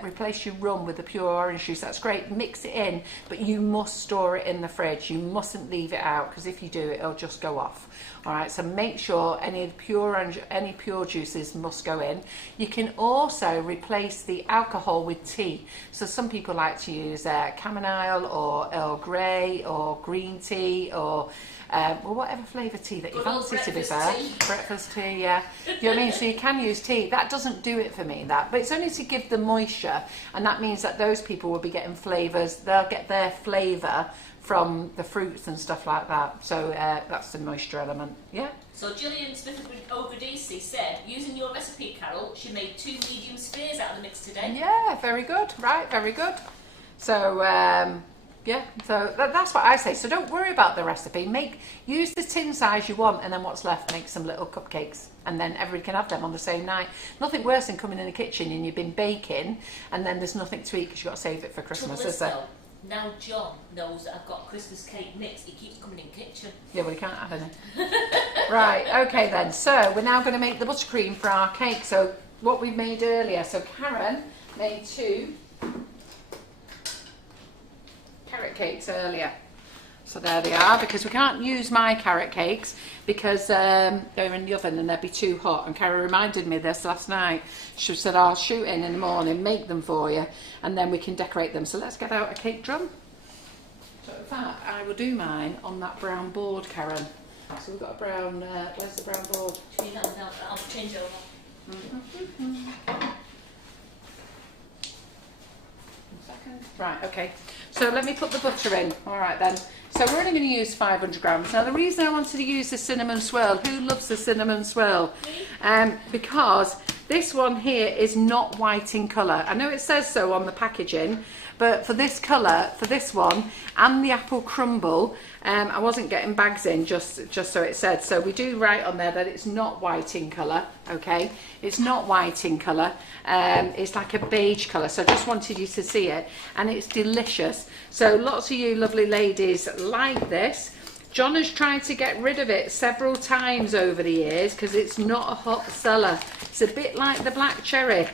replace your rum with the pure orange juice, that's great. Mix it in, but you must store it in the fridge. You mustn't leave it out, because if you do, it'll just go off. All right, so make sure any pure juices must go in. You can also replace the alcohol with tea. So some people like to use chamomile or Earl Grey or green tea or well, whatever flavour tea that you fancy, to be fair. Breakfast tea, yeah. You know what I mean? So you can use tea. That doesn't do it for me, that. But it's only to give the moisture, and that means that those people will be getting flavours. They'll get their flavour from the fruits and stuff like that. So that's the moisture element, yeah. So Gillian Smith over DC said, using your recipe, Carol, she made 2 medium spheres out of the mix today. Yeah, very good. Right, very good. So yeah, so that's what I say. So don't worry about the recipe. Use the tin size you want, and then what's left, make some little cupcakes, and then everybody can have them on the same night. Nothing worse than coming in the kitchen and you've been baking, and then there's nothing to eat because you've got to save it for Christmas, is there? Now John knows that I've got a Christmas cake mix. He keeps coming in the kitchen. Yeah, well, he can't have any. Right, okay then. So we're now going to make the buttercream for our cake. So what we made earlier. So Karen made 2 carrot cakes earlier. So there they are, because we can't use my carrot cakes because they're in the oven and they'd be too hot. And Karen reminded me of this last night. She said, I'll shoot in the morning, make them for you, and then we can decorate them. So let's get out a cake drum. So in fact, I will do mine on that brown board, Karen. So we've got a brown, where's the brown board? I'll change over. Right, okay. So let me put the butter in. All right then. So we're only going to use 500 grams. Now the reason I wanted to use the cinnamon swirl, who loves the cinnamon swirl? Because this one here is not white in colour. I know it says so on the packaging, but for this colour, for this one, and the apple crumble, I wasn't getting bags in, just so it said. So we do write on there that it's not white in colour, okay? It's not white in colour. It's like a beige colour, so I just wanted you to see it. And it's delicious. So lots of you lovely ladies like this. John has tried to get rid of it several times over the years because it's not a hot seller. It's a bit like the black cherry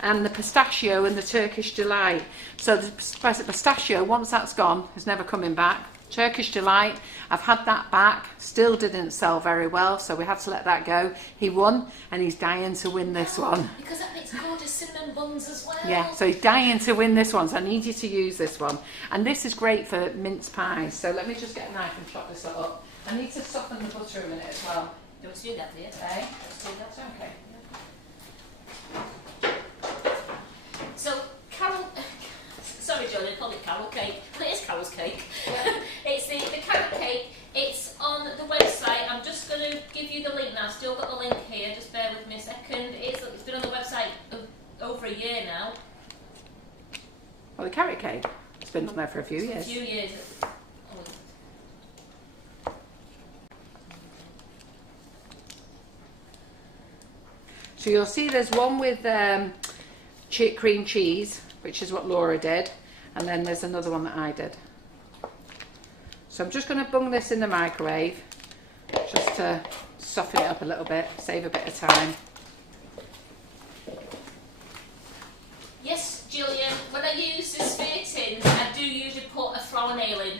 and the pistachio and the Turkish delight. So the pistachio, once that's gone, is never coming back. Turkish delight, I've had that back, still didn't sell very well, so we had to let that go. He won, and he's dying to win this one. Because that makes gorgeous cinnamon buns as well. Yeah, so he's dying to win this one, so I need you to use this one. And this is great for mince pies. So let me just get a knife and chop this up. I need to soften the butter a minute as well. Do you want to do that, dear? Okay, let's do that. Okay. So, Carol, sorry, John, silly, I call it carrot cake. But it is carrot cake. It's the carrot cake. It's on the website. I'm just going to give you the link now. I've still got the link here. Just bear with me a second. It's been on the website over a year now. Well, the carrot cake. It's been on there for a few years. A few years. So you'll see there's one with cream cheese, which is what Laura did, and then there's another one that I did. So I'm just going to bung this in the microwave, just to soften it up a little bit, save a bit of time. Yes, Gillian, when I use the sphere tins, I do usually put a flour nail in.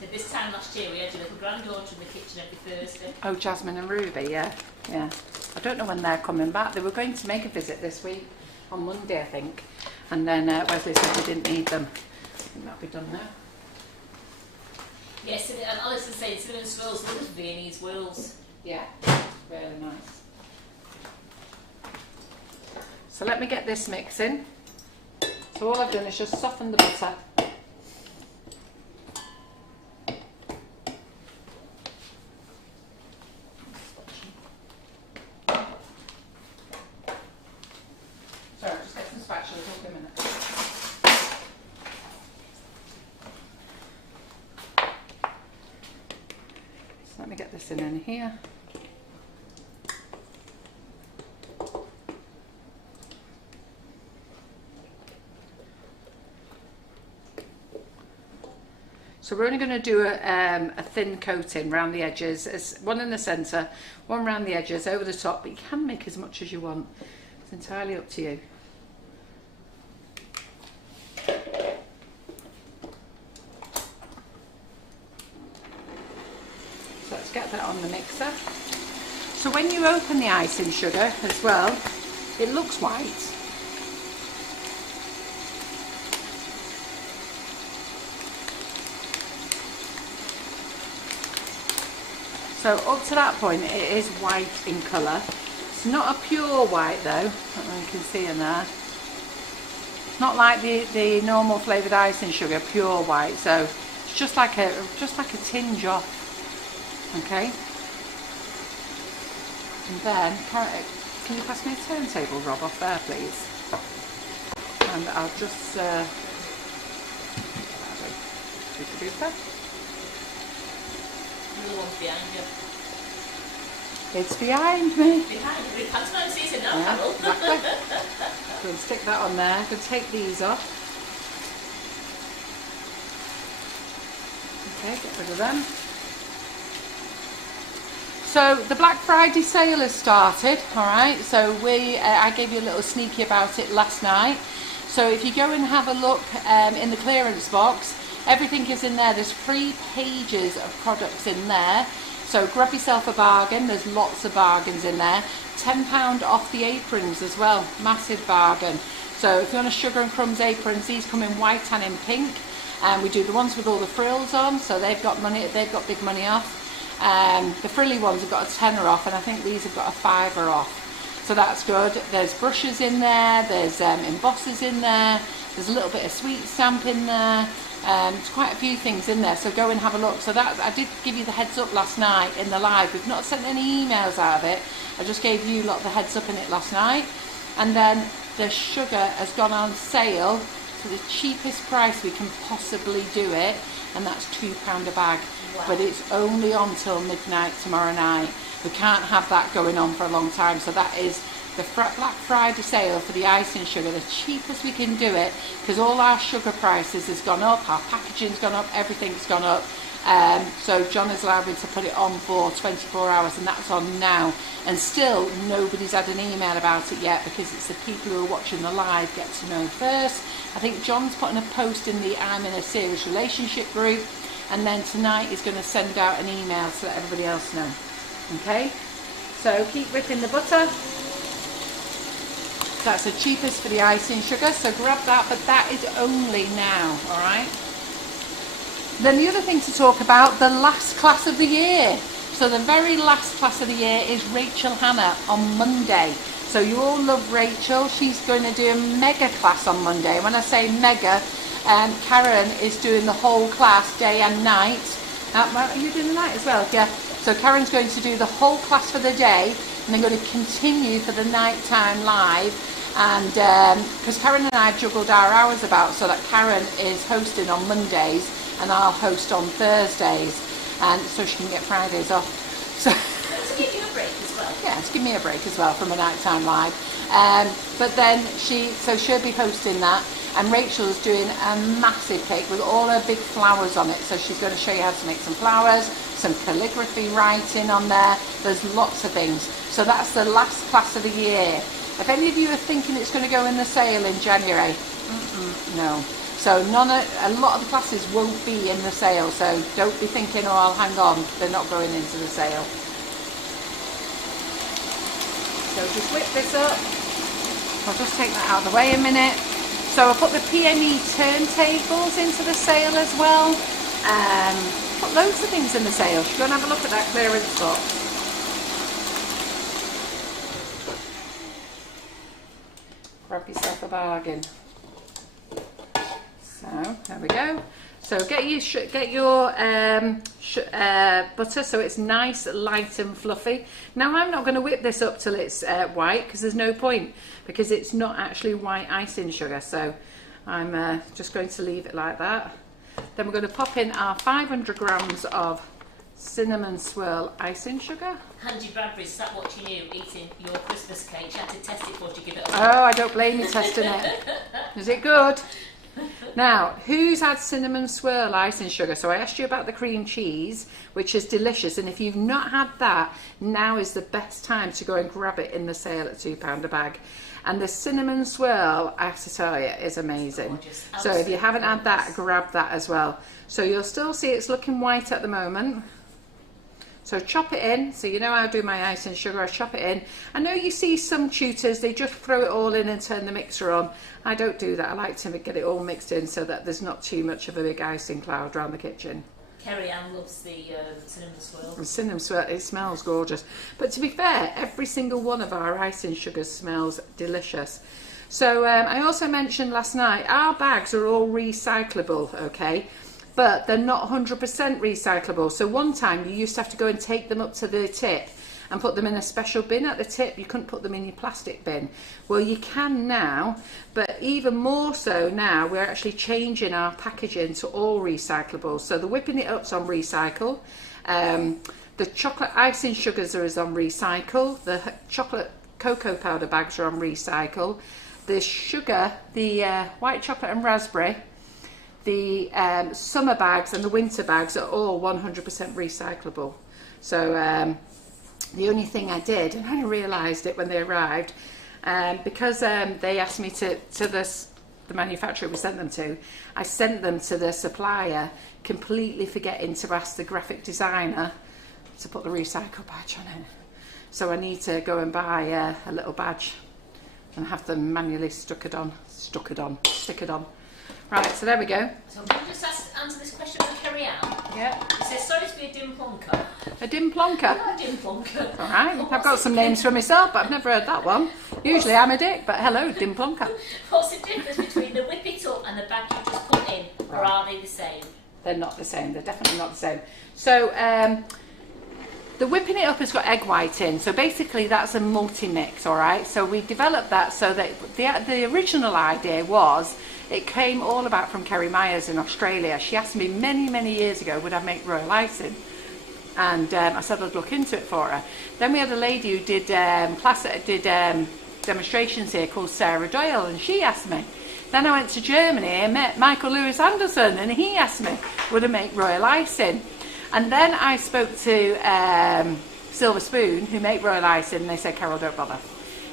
So this time last year we had your little granddaughter in the kitchen every Thursday. Oh, Jasmine and Ruby, yeah. I don't know when they're coming back. They were going to make a visit this week, on Monday I think, and then Wesley said we didn't need them. I think that'll be done now. Yes, and Alison saying cinnamon swirls, those Viennese whirls. Yeah, really nice. So let me get this mixing. So all I've done is just soften the butter. Sorry, I'll just get some spatulas, hold a minute. So let me get this in here. So we're only going to do a thin coating around the edges. It's one in the centre, one around the edges, over the top, but you can make as much as you want. It's entirely up to you. So let's get that on the mixer. So when you open the icing sugar as well, it looks white. So up to that point it is white in colour. It's not a pure white though, I don't know if you can see in there. It's not like the normal flavoured icing sugar, pure white, so it's just like a tinge off. Okay. And then, can you pass me a turntable, Rob, off there please? And I'll just The one's behind you. It's behind me. Behind you. We've pantomime season now, Yeah, Carol. exactly. So we'll stick that on there. We'll take these off. Okay, get rid of them. So the Black Friday sale has started, alright, so I gave you a little sneaky about it last night. So if you go and have a look in the clearance box, everything is in there. There's 3 pages of products in there. So grab yourself a bargain. There's lots of bargains in there. £10 off the aprons as well. Massive bargain. So if you want a Sugar and Crumbs aprons, these come in white and in pink. And we do the ones with all the frills on, so they've got big money off. The frilly ones have got a tenner off, and I think these have got a £5 off. So that's good. There's brushes in there, there's embossers in there, there's a little bit of sweet stamp in there. There's quite a few things in there, so go and have a look. So that I did give you the heads up last night in the live. We've not sent any emails out of it. I just gave you lot the heads up in it last night. And then the sugar has gone on sale for the cheapest price we can possibly do it, and that's £2 a bag. Wow. But it's only on till midnight tomorrow night. We can't have that going on for a long time, so that is the Black Friday sale for the icing sugar, the cheapest we can do it, because all our sugar prices has gone up, our packaging's gone up, everything's gone up. So John has allowed me to put it on for 24 hours, and that's on now. And still nobody's had an email about it yet, because it's the people who are watching the live get to know first. I think John's putting a post in the I'm in a serious relationship group, and then tonight he's going to send out an email to let everybody else know. Okay, so keep whipping the butter. That's the cheapest for the icing sugar, so grab that, but that is only now, alright? Then the other thing to talk about, the last class of the year. So the very last class of the year is Rachel Hannah on Monday. So you all love Rachel. She's going to do a mega class on Monday. When I say mega, Karen is doing the whole class day and night. Are you doing the night as well? Yeah. So Karen's going to do the whole class for the day, and then going to continue for the nighttime live. And because Karen and I have juggled our hours about, so that Karen is hosting on Mondays and I'll host on Thursdays, and so she can get Fridays off. So To give you a break as well. yeah, to give me a break as well from a nighttime live. But then she'll be hosting that, and Rachel's doing a massive cake with all her big flowers on it. So she's going to show you how to make some flowers, some calligraphy writing on there. There's lots of things. So that's the last class of the year. If any of you are thinking it's going to go in the sale in January, no. So a lot of the classes won't be in the sale. So don't be thinking, oh, I'll hang on. They're not going into the sale. So just whip this up. I'll just take that out of the way a minute. So I put the PME turntables into the sale as well. Put loads of things in the sale. Go and have a look at that clearance box. Grab yourself a bargain. So there we go. So get your butter so it's nice, light and fluffy. Now I'm not going to whip this up till it's white, because there's no point, because it's not actually white icing sugar. So I'm just going to leave it like that. Then we're going to pop in our 500 grams of cinnamon swirl icing sugar. Angie Bradbury's sat watching you eating your Christmas cake. She had to test it before she give it Oh, up. I don't blame you testing it. Is it good? Now, who's had cinnamon swirl icing sugar? So I asked you about the cream cheese, which is delicious, and if you've not had that, now is the best time to go and grab it in the sale at £2 a bag. And the cinnamon swirl, I have to tell you, is amazing. Gorgeous. So if you haven't had that, grab that as well. So you'll still see it's looking white at the moment. So chop it in. So you know how I do my icing sugar, I chop it in. I know you see some tutors, they just throw it all in and turn the mixer on. I don't do that. I like to get it all mixed in so that there's not too much of a big icing cloud around the kitchen. Kerry Ann loves the cinnamon swirl. The cinnamon swirl, it smells gorgeous. But to be fair, every single one of our icing sugars smells delicious. So I also mentioned last night, our bags are all recyclable, okay? But they're not 100% recyclable. So one time you used to have to go and take them up to the tip and put them in a special bin at the tip. You couldn't put them in your plastic bin. Well, you can now, but even more so now, we're actually changing our packaging to all recyclable. So the whipping it up's on recycle. The chocolate icing sugars are on recycle. The chocolate cocoa powder bags are on recycle. The sugar, the white chocolate and raspberry, the summer bags and the winter bags are all 100% recyclable. So the only thing I did, and I realised it when they arrived, because they asked me to the manufacturer we sent them to, I sent them to the supplier, completely forgetting to ask the graphic designer to put the recycle badge on it. So I need to go and buy a little badge and have them manually stick it on. Right, so there we go. So can I just answer this question from Kerry Ann? Yeah. It says, sorry to be a dim plonker. A dim plonker. A dim plonker. All right, I've got some names for myself, but I've never heard that one. Usually I'm a dick, but hello, dim plonker. What's the difference between the whip it up and the bag you just put in, or are they the same? They're not the same. They're definitely not the same. So the whipping it up has got egg white in. So basically that's a multi-mix, all right? So we developed that so that the original idea was, it came all about from Kerry Myers in Australia. She asked me many, many years ago, would I make royal icing? And I said I'd look into it for her. Then we had a lady who did demonstrations here called Sarah Doyle, and she asked me. Then I went to Germany and met Michael Lewis Anderson, and he asked me, would I make royal icing? And then I spoke to Silver Spoon, who make royal icing, and they said, Carol, don't bother.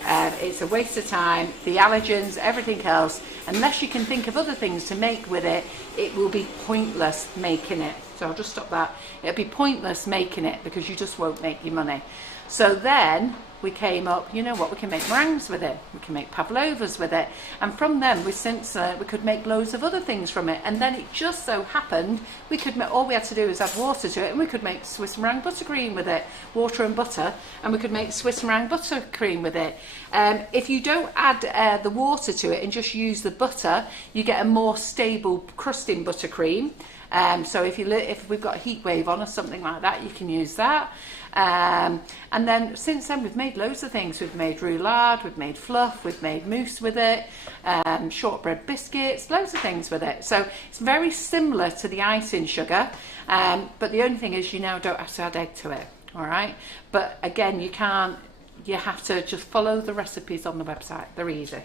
It's a waste of time, the allergens, everything else, unless you can think of other things to make with it, it will be pointless making it. So I'll just stop that. It'll be pointless making it because you just won't make your money. So then we came up, you know what, we can make meringues with it, we can make pavlovas with it, and from them we could make loads of other things from it. And then it just so happened we could make, all we had to do was add water to it, and we could make Swiss meringue buttercream with it, water and butter, and we could make Swiss meringue buttercream with it. If you don't add the water to it and just use the butter, you get a more stable crusting buttercream. So if we've got a heat wave on or something like that, you can use that. And then since then we've made loads of things. We've made roulade, we've made fluff, we've made mousse with it, shortbread biscuits, loads of things with it. So it's very similar to the icing sugar, but the only thing is you now don't have to add egg to it, all right? But again, you have to just follow the recipes on the website. They're easy.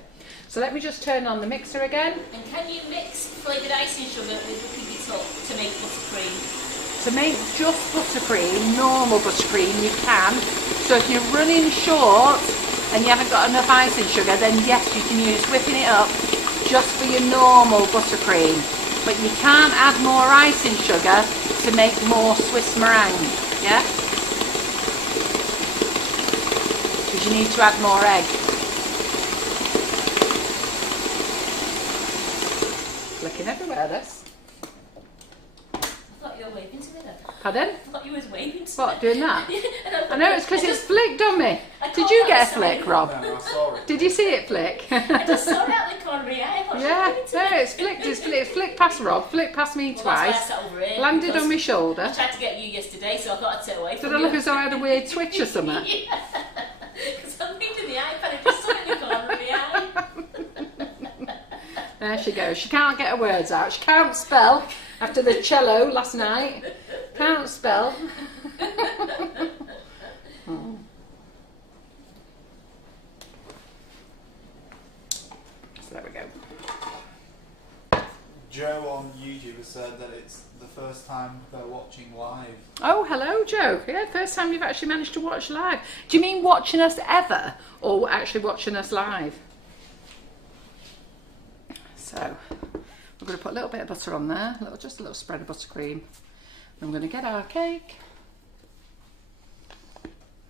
So let me just turn on the mixer again. And can you mix flavoured icing sugar with whipping it up to make buttercream? To make just buttercream, normal buttercream, you can. So if you're running short and you haven't got enough icing sugar, then yes, you can use whipping it up just for your normal buttercream. But you can't add more icing sugar to make more Swiss meringue, yeah? Because you need to add more egg. Flicking everywhere, this. I thought you were waving to me then. Pardon? I thought you was waving to What, me. doing that? I I know, it's because it's flicked on me. Did you get a flick, Rob? No, I saw it. Did you see it flick? I just saw it out the corner of my eye. I thought you were Yeah, waving to no, me. it's flicked past Rob, flicked past me Well, that's why I twice, sat over here, landed because on my shoulder. I tried to get you yesterday, so I thought I'd sit away from Did I you. look as though I had a weird twitch or something? Yeah. Because I'm reading the iPad and just saw it in the corner of my eye. There she goes. She can't get her words out. She can't spell after the cello last night. Can't spell. Hmm. So there we go. Joe on YouTube has said that it's the first time they're watching live. Oh, hello, Joe. Yeah, first time you've actually managed to watch live. Do you mean watching us ever, or actually watching us live? So we're going to put a little bit of butter on there, just a little spread of buttercream. I'm going to get our cake.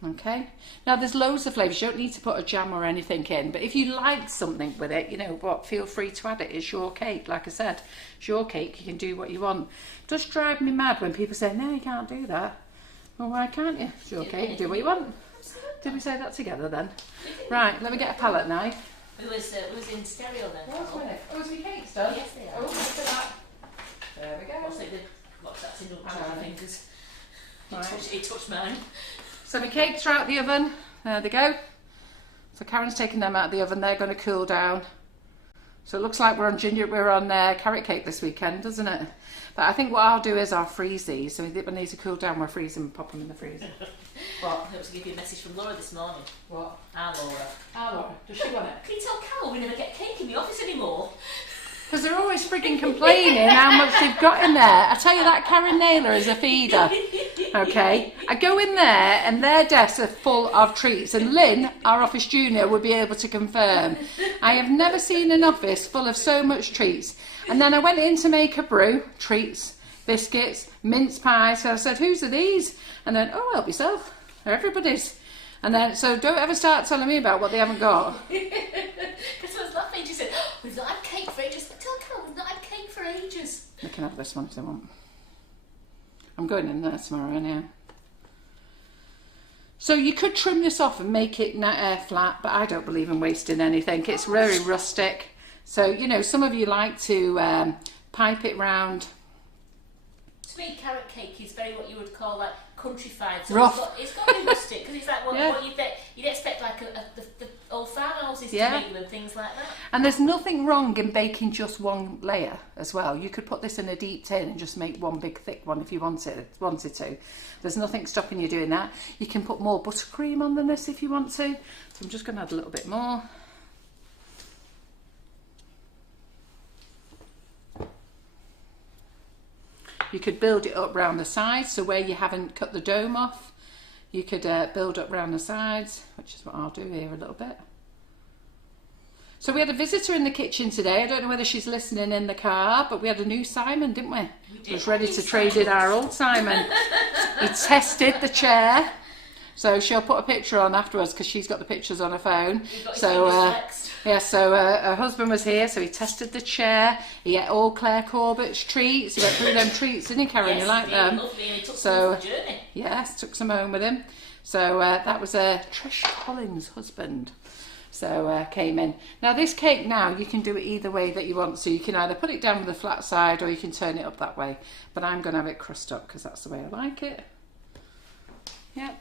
Okay. Now there's loads of flavours. You don't need to put a jam or anything in, but if you like something with it, you know what, feel free to add it. It's your cake. Like I said, it's your cake. You can do what you want. It does drive me mad when people say, no, you can't do that. Well, why can't you? It's your cake. Do what you want. Did we say that together then? Right, let me get a palette knife. It was in stereo then. Oh, is my cake done? Yes, they are. Oh, look at that. There we go. What's that in Alright. fingers? Right. It touched mine. So my cakes are out the oven. There they go. So Karen's taking them out of the oven. They're going to cool down. So it looks like we're on carrot cake this weekend, doesn't it? But I think what I'll do is I'll freeze these. So when they need to cool down, we'll freeze them and pop them in the freezer. What? I was to give you a message from Laura this morning. What? Our Laura. Ah, Laura. Does she want it? Can you tell Carol we never get cake in the office anymore? Because they're always frigging complaining how much they've got in there. I tell you, that Karen Naylor is a feeder. Okay, I go in there and their desks are full of treats, and Lynn, our office junior, would be able to confirm. I have never seen an office full of so much treats. And then I went in to make a brew, treats, biscuits, mince pies. So I said, whose are these? And then, oh, help yourself, they're everybody's. And then, so don't ever start telling me about what they haven't got. Because I was laughing, she said, oh, we've not had cake for ages. Tell Carol we've not had cake for ages. They can have this one if they want. I'm going in there tomorrow anyhow. So you could trim this off and make it flat, but I don't believe in wasting anything. It's very rustic. So, you know, some of you like to pipe it round. To me, carrot cake is very what you would call like countrified. So Rough. It's got to be rustic because it's like what, Yeah. what you'd expect like the old farmhouses Yeah. to make them and things like that. And there's nothing wrong in baking just one layer as well. You could put this in a deep tin and just make one big thick one if you wanted to. There's nothing stopping you doing that. You can put more buttercream on than this if you want to. So I'm just going to add a little bit more. You could build it up round the sides, so where you haven't cut the dome off, you could build up round the sides, which is what I'll do here a little bit. So we had a visitor in the kitchen today. I don't know whether she's listening in the car, but we had a new Simon, didn't we? We did. He was ready to trade in our old Simon. He tested the chair. So she'll put a picture on afterwards because she's got the pictures on her phone. So her husband was here, so he tested the chair. He ate all Claire Corbett's treats. He went through them treats, didn't he, Karen? Yes, you like them? Lovely. He took some on the journey. Yes, took some home with him. So that was Trish Collins' husband. So came in. Now this cake, now you can do it either way that you want. So you can either put it down with the flat side or you can turn it up that way. But I'm going to have it crust up because that's the way I like it. Yep.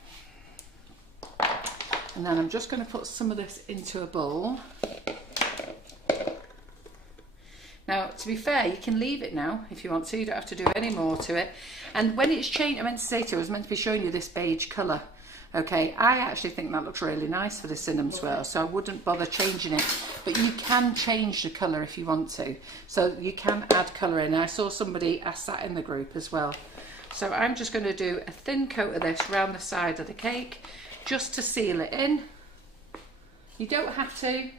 And then I'm just going to put some of this into a bowl. Now, to be fair, you can leave it now if you want to. You don't have to do any more to it. And when it's changed, I meant to say to you, I was meant to be showing you this beige colour. Okay, I actually think that looks really nice for the cinnamon swirl, so I wouldn't bother changing it. But you can change the colour if you want to. So you can add colour in. I saw somebody ask that in the group as well. So I'm just going to do a thin coat of this around the side of the cake, just to seal it in. You don't have to,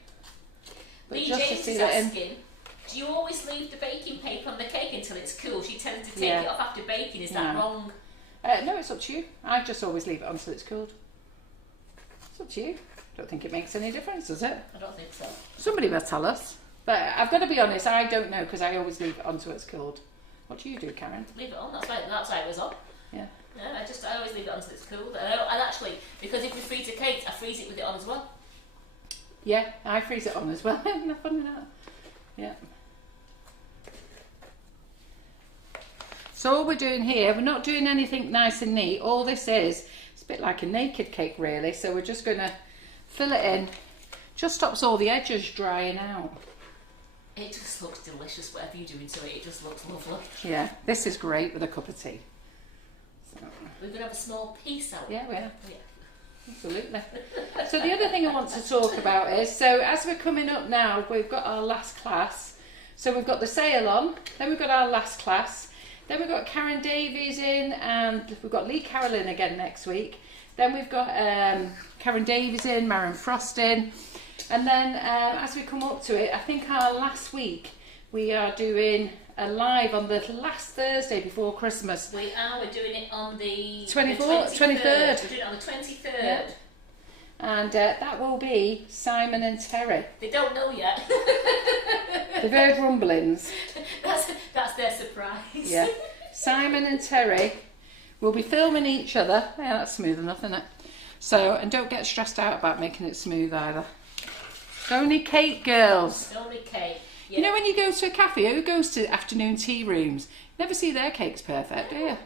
but Lee just James to is seal it in. asking, do you always leave the baking paper on the cake until it's cool? She tends to take Yeah. it off after baking. Is that wrong? No, it's up to you. I just always leave it on until it's cooled. It's up to you. Don't think it makes any difference, does it? I don't think so. Somebody will tell us. But I've got to be honest, I don't know because I always leave it on until it's cooled. What do you do, Karen? Leave it on. That's why it was on. Yeah. No, I always leave it on until it's cooled. And actually, because if we freeze a cake, I freeze it with it on as well. Yeah, I freeze it on as well. Isn't that funny, that? Yeah. So all we're doing here, we're not doing anything nice and neat. All this is, it's a bit like a naked cake really. So we're just going to fill it in. Just stops all the edges drying out. It just looks delicious, whatever you're doing to it. It just looks lovely. Yeah, this is great with a cup of tea. So. We're going to have a small piece out. Yeah, we are. Yeah. Absolutely. So the other thing I want to talk about is, so as we're coming up now, we've got our last class. So we've got the sale on, then we've got our last class, then we've got Karen Davies in, and we've got Lee Carroll in again next week. Then we've got Karen Davies in, Marion Frost in. And then as we come up to it, I think our last week, we are doing a live on the last Thursday before Christmas. We are. We're doing it on the 23rd. We're doing it on the 23rd. Yeah. And that will be Simon and Terry. They don't know yet. They've heard rumblings. That's their surprise. Yeah. Simon and Terry will be filming each other. Yeah, that's smooth enough, isn't it? So, and don't get stressed out about making it smooth either. It's only cake, girls. It's only cake. Yeah. You know when you go to a cafe, who goes to afternoon tea rooms? You never see their cakes perfect, do you?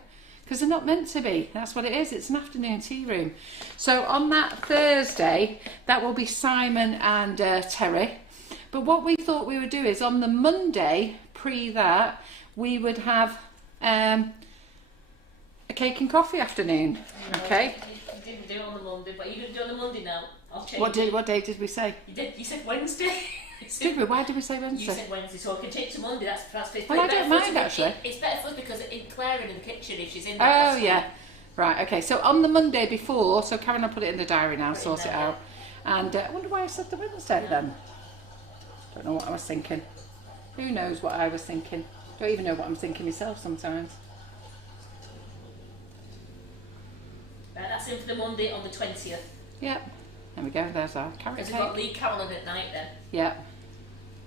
Because they're not meant to be. That's what it is. It's an afternoon tea room. So on that Thursday, that will be Simon and Terry. But what we thought we would do is on the Monday, pre that, we would have a cake and coffee afternoon. Okay. You didn't do it on the Monday, but you're going to do it on the Monday now. I'll change What day did we say? You did. You said Wednesday. Did we? Why did we say Wednesday? You said Wednesday, so I can change to Monday. That's Well, I don't mind actually. It's better for us because Claire in the kitchen if she's in there. there. Oh yeah. Right, okay. So on the Monday before, so Karen will put it in the diary now, sort it out. And I wonder why I said the Wednesday then. Don't know what I was thinking. Who knows what I was thinking? Don't even know what I'm thinking myself sometimes. That's in for the Monday on the 20th. Yep. There we go, there's our carrot cake. Because we've got Lee Carroll at night then. Yeah.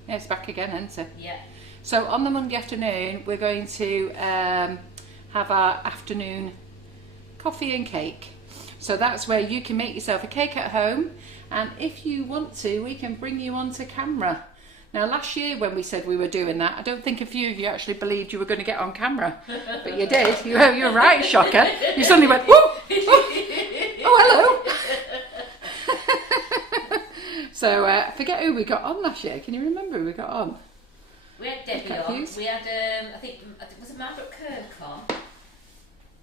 Yeah, it's back again, isn't it? Yeah. So on the Monday afternoon, we're going to have our afternoon coffee and cake. So that's where you can make yourself a cake at home, and if you want to, we can bring you onto camera. Now last year when we said we were doing that, I don't think a few of you actually believed you were going to get on camera, but you did. You're right, shocker. You suddenly went, whoo! Oh, hello! So I forget who we got on last year. Can you remember who we got on? We had Debbie on. We had, I think, was it Margaret Kern on?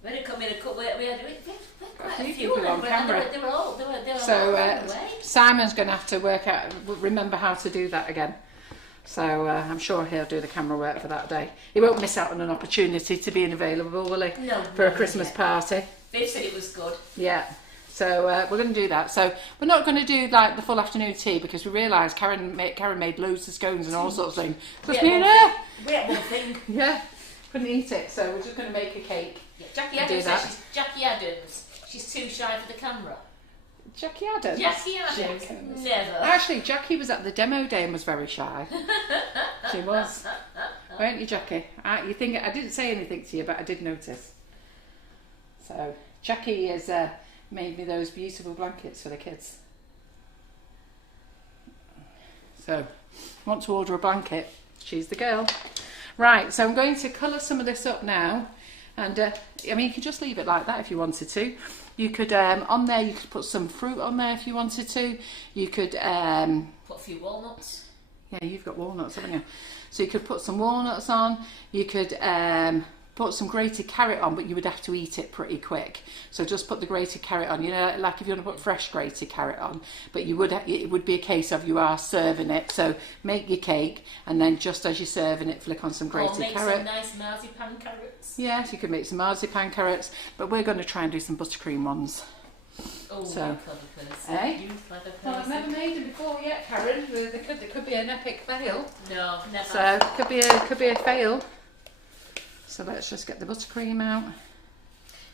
We had come in a couple. We had quite a few people on camera. They were all So Simon's going to have to remember how to do that again. So I'm sure he'll do the camera work for that day. He won't miss out on an opportunity to be available, will he? No. For a Christmas party. They said it was good. Yeah. So we're going to do that. So we're not going to do like the full afternoon tea because we realised Karen made loads of scones and all sorts of things. We had one thing. Yeah, couldn't eat it. So we're just going to make a cake. Yeah, Jackie Adams. She's too shy for the camera. Jackie Adams? Jackie Adams? Never. Actually, Jackie was at the demo day and was very shy. She was. Weren't you, Jackie? You think I didn't say anything to you, but I did notice. So, Jackie has made me those beautiful blankets for the kids. So, want to order a blanket? She's the girl. Right, so I'm going to colour some of this up now. And, I mean, you could just leave it like that if you wanted to. You could, on there, you could put some fruit on there if you wanted to. You could... put a few walnuts. Yeah, you've got walnuts, haven't you? So you could put some walnuts on. You could put some grated carrot on, but you would have to eat it pretty quick. So just put the grated carrot on. You know, like if you want to put fresh grated carrot on, but you would it would be a case of you are serving it. So make your cake, and then just as you're serving it, flick on some grated carrot. Or make some nice marzipan carrots. Yes, you could make some marzipan carrots, but we're going to try and do some buttercream ones. Oh, so, you clever person. Eh? You clever person. Well, I've never made them before yet, Karen. There could be an epic fail. No, never. So could be a fail. So let's just get the buttercream out.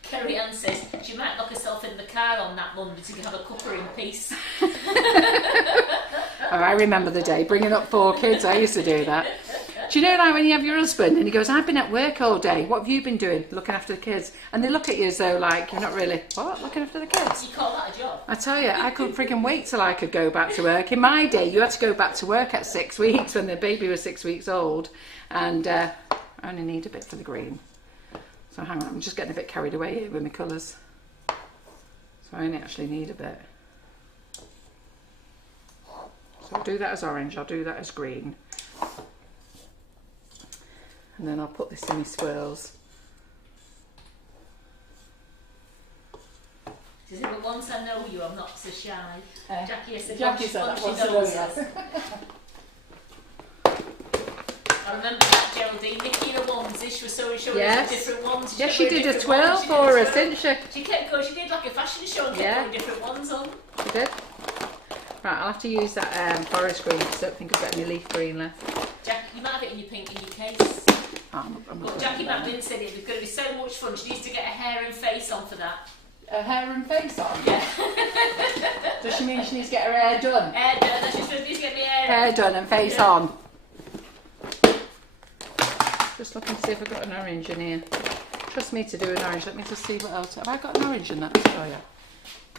Kerry Ann says she might lock herself in the car on that Monday to have a cuppa in peace. Oh, I remember the day bringing up 4 kids. I used to do that. Do you know, like when you have your husband and he goes, I've been at work all day, what have you been doing? Looking after the kids. And they look at you as though like you're not really, what, looking after the kids? You call that a job? I tell you, I couldn't freaking wait till I could go back to work. In my day, you had to go back to work at 6 weeks when the baby was 6 weeks old. And I only need a bit for the green. So hang on, I'm just getting a bit carried away here with my colours. So I only actually need a bit. So I'll do that as orange, I'll do that as green. And then I'll put this in my swirls. She said, but once I know you, I'm not so shy. Jackie said, Jackie said that once I know you. I remember that Geraldine, Nikki in a onesie, she was showing us different ones. Yes, she did a twirl for us, didn't she? She kept going, she did like a fashion show and kept putting different ones on. She did. Right, I'll have to use that forest green because I don't think I've got any leaf green left. Jack, you might have it in your case. But Jackie Matlin said it was going to be so much fun, she needs to get her hair and face on for that. Her hair and face on? Yeah. Does she mean she needs to get her hair done? Hair done, she needs to get my hair done and face on. Just looking to see if I've got an orange in here. Trust me to do an orange. Let me just see what else. Have I got an orange in that? Oh yeah.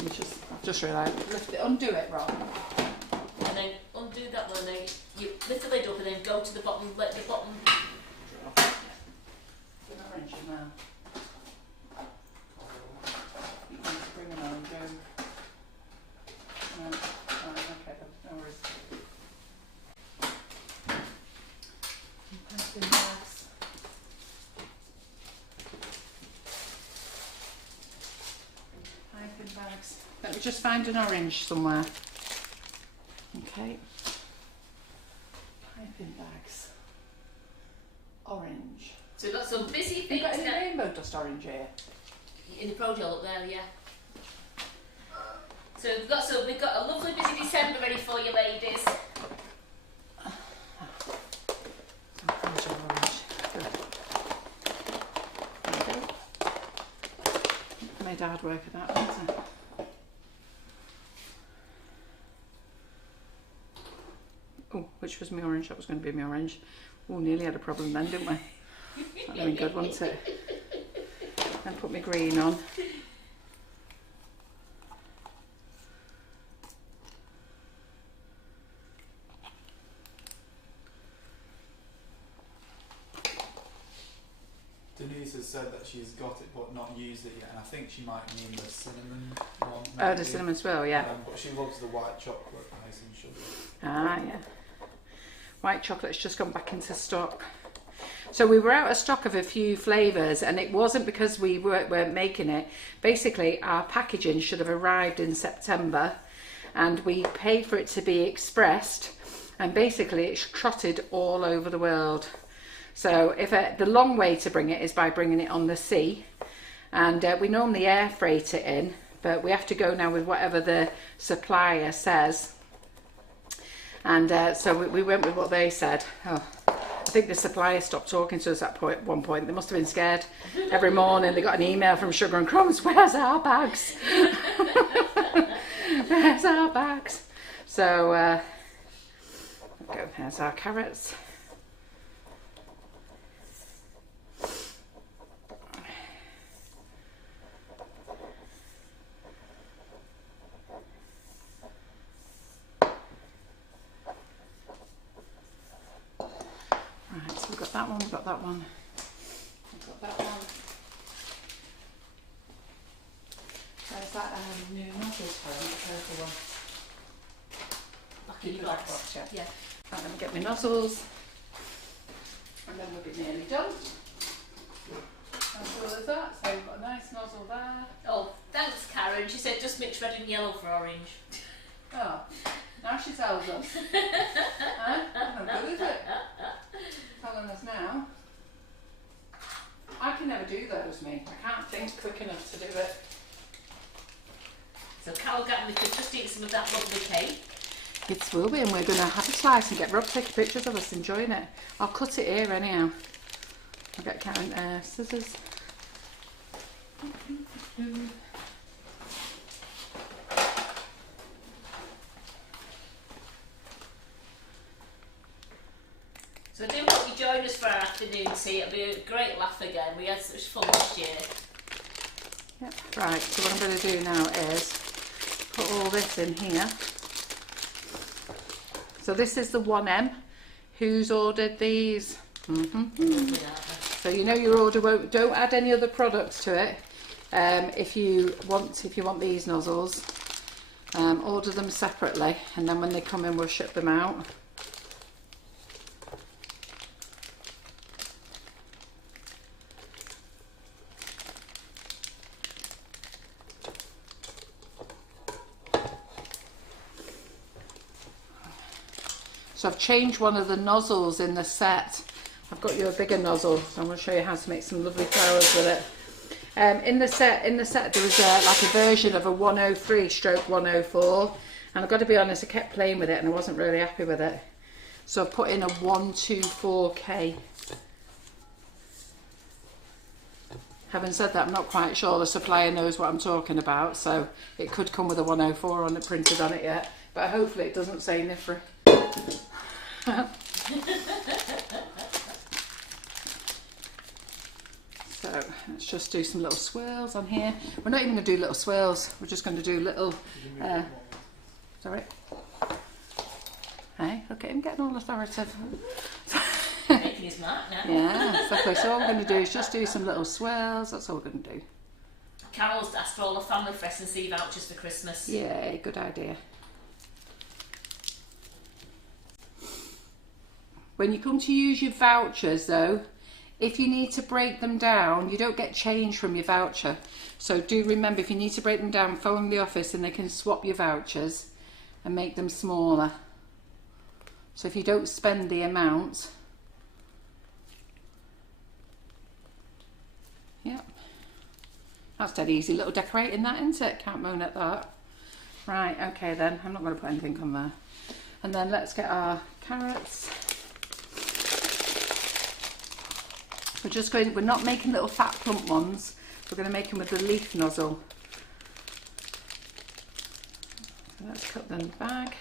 Let me just realised. Lift it, undo it, Rob. And then undo that one, and then you lift the lid up and then go to the bottom, let the bottom drop. An orange in there. You need to bring an orange in. Okay, no worries. Bags. Let me just find an orange somewhere. Okay. Piping bags. Orange. So we've got some busy You've things. got any rainbow dust orange here? In the Pro Gel up there, yeah. So we've got a lovely busy December ready for you ladies. Made hard work of that, wasn't it? Oh, which was my orange? That was going to be my orange. Oh, nearly had a problem then, didn't we? That would be good, wasn't it? And put my green on. Denise has said that she's got it but not used it yet, and I think she might mean the cinnamon one. Oh, the cinnamon swirl, yeah. But she loves the white chocolate icing sugar. Ah, yeah. White chocolate's just gone back into stock. So we were out of stock of a few flavours, and it wasn't because we weren't making it. Basically, our packaging should have arrived in September, and we paid for it to be expressed, and basically it's trotted all over the world. So the long way to bring it is by bringing it on the sea, and we normally air freight it in, but we have to go now with whatever the supplier says. And so we went with what they said. Oh, I think the supplier stopped talking to us at one point. They must have been scared. Every morning they got an email from Sugar and Crumbs, where's our bags? Where's our bags? So, go, there's our carrots. Right, so we've got that one, we've got that one, we've got that one. There's that new nozzles for the purple one. Lucky Keep the box. back box, yeah. Yeah. Right, let me get my nozzles. And then we'll be nearly done. And so there's that, so we've got a nice nozzle there. Oh, thanks, Karen. She said just mix red and yellow for orange. Oh, now she tells us. Huh? How good is it? Telling us now. I can never do those, me. I can't think quick enough to do it. So Carol Gatlin could just eat some of that lovely cake. It will be, and we're going to have a slice and get Rob to take pictures of us enjoying it. I'll cut it here anyhow. I'll get Karen scissors. So do hope you join us for our afternoon tea. It'll be a great laugh again. We had such fun last year. Yep. Right, so what I'm going to do now is put all this in here. So this is the 1M. Who's ordered these? So you know your order won't. Don't add any other products to it. If you want these nozzles, order them separately, and then when they come in, we'll ship them out. So I've changed one of the nozzles in the set. I've got you a bigger nozzle, so I'm going to show you how to make some lovely flowers with it. In the set there was like a version of a 103/104, and I've got to be honest, I kept playing with it and I wasn't really happy with it. So I've put in a 124K. Having said that, I'm not quite sure the supplier knows what I'm talking about, so it could come with a 104 on it, printed on it yet, but hopefully it doesn't say NIFRA. So let's just do some little swirls on here. We're not even going to do little swirls, we're just going to do little sorry, hey, look at him getting all authoritative. Making his mark now. Yeah, exactly. So all we're going to do is just do some little swirls. That's all we're going to do. Carol's asked for all the family for S&C vouchers for Christmas. Yeah, good idea. When you come to use your vouchers though, if you need to break them down, you don't get change from your voucher. So do remember, if you need to break them down, phone the office and they can swap your vouchers and make them smaller. So if you don't spend the amount, yep, that's dead easy. Little decorating that, isn't it? Can't moan at that. Right, okay then, I'm not going to put anything on there. And then let's get our carrots. We're not making little fat plump ones, we're going to make them with the leaf nozzle. So let's cut them in the bag.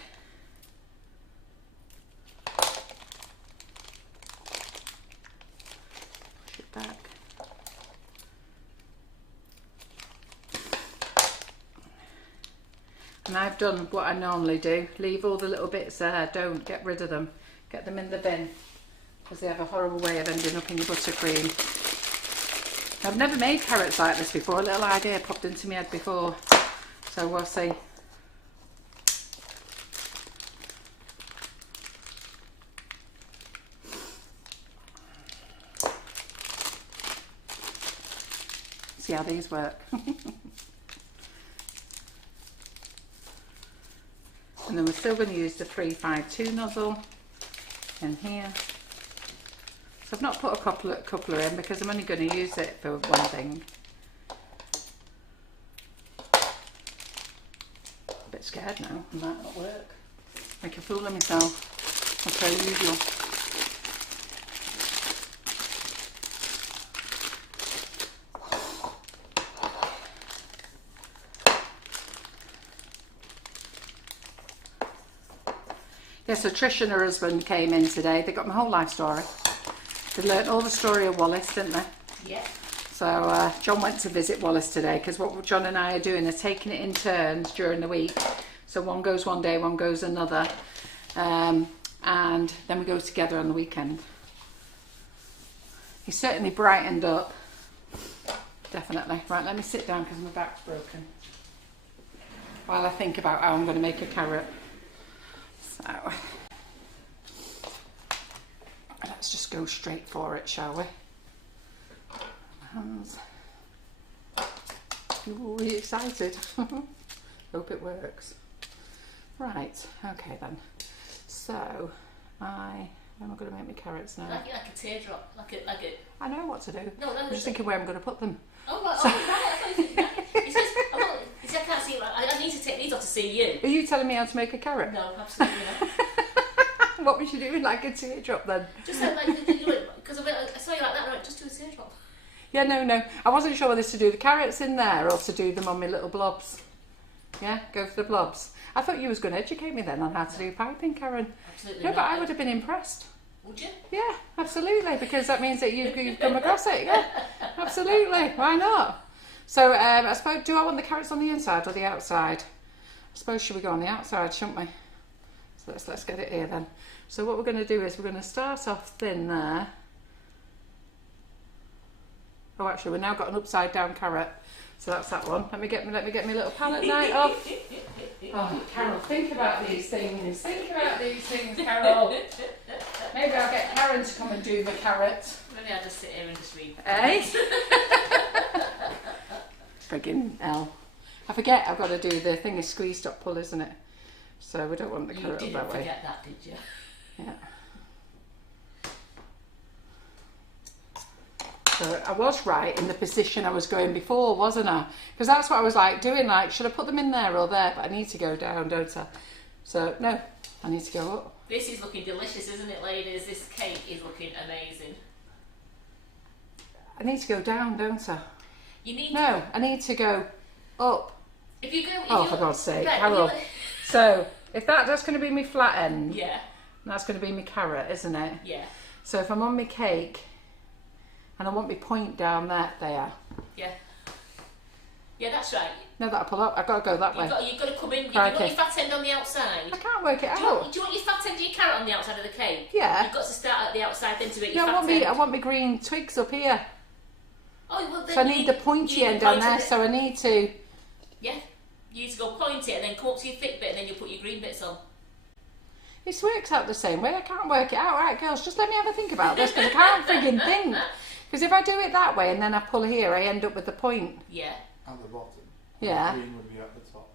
Push it back. And I've done what I normally do, leave all the little bits there, don't get rid of them, get them in the bin, because they have a horrible way of ending up in your buttercream. I've never made carrots like this before, a little idea popped into my head before, so we'll see. See how these work. And then we're still going to use the 352 nozzle in here. So I've not put a coupler in because I'm only going to use it for one thing. A bit scared now, it might not work. Make a fool of myself, as per usual. Yeah, so Trish and her husband came in today. They got my whole life story. They learnt all the story of Wallace, didn't they? Yeah. So John went to visit Wallace today because what John and I are doing is taking it in turns during the week. So one goes one day, one goes another. And then we go together on the weekend. He certainly brightened up. Definitely. Right, let me sit down because my back's broken. While I think about how I'm going to make a carrot. So, let's just go straight for it, shall we? Hands. Ooh, are you excited? Hope it works. Right, okay then. So, where am I going to make my carrots now? Like a teardrop, like a. I know what to do. No, I'm just thinking where I'm going to put them. Oh right, I thought you said that. You said I can't see. I need to take these off to see you. Are you telling me how to make a carrot? No, absolutely not. What was you doing like a teardrop then? Just because I saw you like that. Right, just do a teardrop. Yeah, no. I wasn't sure whether to do the carrots in there or to do them on my little blobs. Yeah, go for the blobs. I thought you was going to educate me then on how to do piping, Karen. Absolutely No, not. but I would have been impressed. Would you? Yeah, absolutely, because that means that you've come across it. Yeah, absolutely. Why not? So I suppose, do I want the carrots on the inside or the outside? I suppose should we go on the outside, shouldn't we? So let's get it here then. So what we're going to do is we're going to start off thin there. Oh, actually, we've now got an upside down carrot. So that's that one. Let me get my little palette knife off. Oh, Carol, think about these things. Think about these things, Carol. Maybe I'll get Karen to come and do the carrot. Maybe I'll just sit here and just read. Eh? Friggin' hell. I forget I've got to do the thing is squeeze, stop, pull, isn't it? So we don't want the carrot up that way. You didn't forget that, did you? Yeah. So I was right in the position I was going before, wasn't I? Because that's what I was like doing, like, should I put them in there or there? But I need to go down, don't I? So, no, I need to go up. This is looking delicious, isn't it, ladies? This cake is looking amazing. I need to go down, don't I? You need No, I need to go up. If you go... Oh, for God's sake, Right, Carol. So, if that's going to be my flat end, yeah, that's going to be my carrot, isn't it? yeah, So if I'm on my cake, and I want my point down there. yeah. Yeah, that's right. No, that'll pull up. I've got to go that way. You've got to come in. You've Crikey. got your fat end on the outside. I can't work it Do out. you want your fat end of your carrot on the outside of the cake? Yeah. You've got to start at the outside then to make your No, fat end. I want my green twigs up here. Oh, well, then So I need the pointy end down there, so I need to... Yeah. You need to go point it and then come up to your thick bit and then you put your green bits on. This works out the same way. I can't work it out. Right, girls, just let me have a think about this because I can't frigging think. Because if I do it that way and then I pull here, I end up with the point. Yeah. At the bottom. Yeah. The green would be at the top.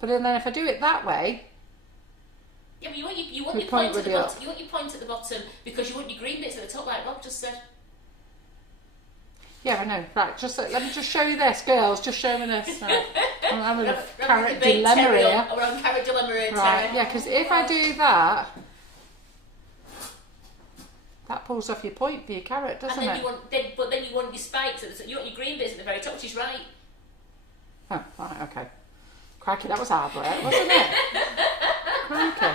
But then if I do it that way... Yeah, but you want The your point point would at the be up. bottom. You want your point at the bottom because you want your green bits at the top, like Rob just said. Yeah, I know. Right, just let me just show you this, girls. Just show me this. Right. I'm having a We're carrot debate dilemma Terry here. on- We're on carrot dilemma here, Right, Terry. yeah, because if I do that, that pulls off your point for your carrot, doesn't And then it? you want your spikes at the, you want your green bits at the very top, which is right. Oh, right, okay. Crikey, that was hard work, wasn't it? Crikey.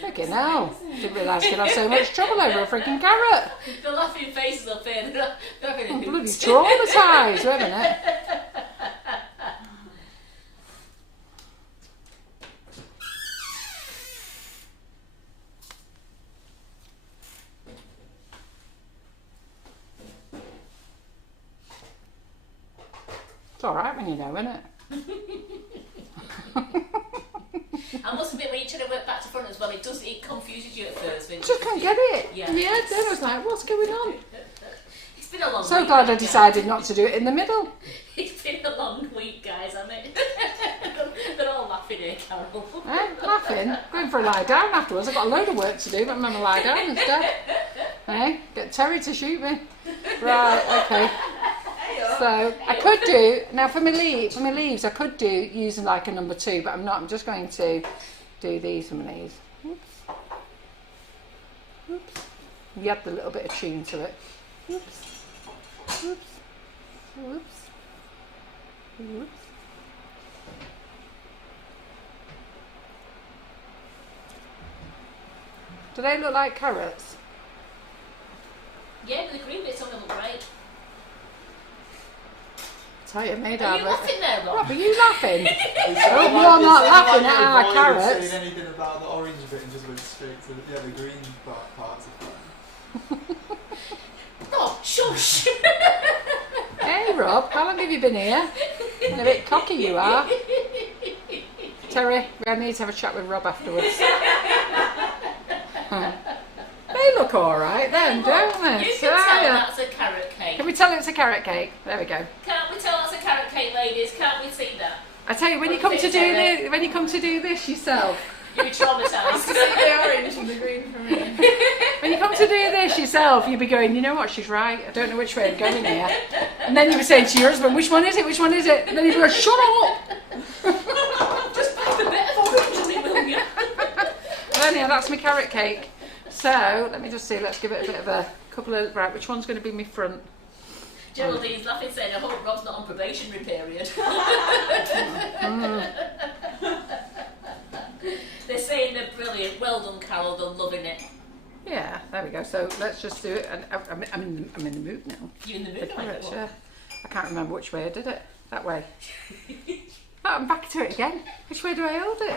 Freaking hell. Didn't realise you'd have so much trouble over a freaking carrot. The laughing faces up here, they're having a I'm hoot. bloody traumatised, weren't it? It's alright when you know, isn't it? I must admit, when you try to work back to front as well, it confuses you at first. I just can't get it. Yeah. In the end, then I was like, what's going on? It's been a long So week. glad I guys. decided not to do it in the middle. It's been a long week, guys, I mean. They're all laughing here, Carol. Laughing, going for a lie down afterwards. I've got a load of work to do, but I'm going to lie down instead. Get Terry to shoot me. Right, okay. So I could do, now for my leaves, I could do using like a number 2, but I'm not. I'm just going to do these for my leaves. Oops. Oops. You add the little bit of tune to it. Oops. Oops. Oops. Oops. Do they look like carrots? Yeah, but the green bits on them look great. Tell you, made Are you laughing there, Rob? Rob, are you laughing? It's Oh, like- you're not it seemed laughing like at you our avoided carrots. saying anything about the orange bit and just went straight to the green parts of that. Oh, shush! Hey Rob, how long have you been here? And a bit cocky you are. Terry, we need to have a chat with Rob afterwards. They look alright then, don't they? You can tell that's a carrot cake. Can we tell it's a carrot cake? There we go. Can't we tell that's a carrot cake, ladies? Can't we see that? I tell you, when What you do come you to do think, Terry? this, when you come to do this yourself, You'll be traumatised. The orange and the green for me. when you come to do this yourself, you'll be going, you know what, she's right. I don't know which way I'm going here. And then you'll be saying to your husband, which one is it? Which one is it? And then he'll go, shut up. Just pick the bit of orange in it, will you? Well, anyhow, that's my carrot cake. So let me just see. Let's give it a bit of a couple of right. Which one's going to be my front? Geraldine's laughing, saying, I hope Rob's not on probationary period. They're saying they're brilliant. Well done, Carol. They're loving it. Yeah, there we go. So let's just do it. And I'm in the mood now. You in the The mood? carrots, yeah. I can't remember which way I did it. That way. Oh, I'm back to it again. Which way do I hold it?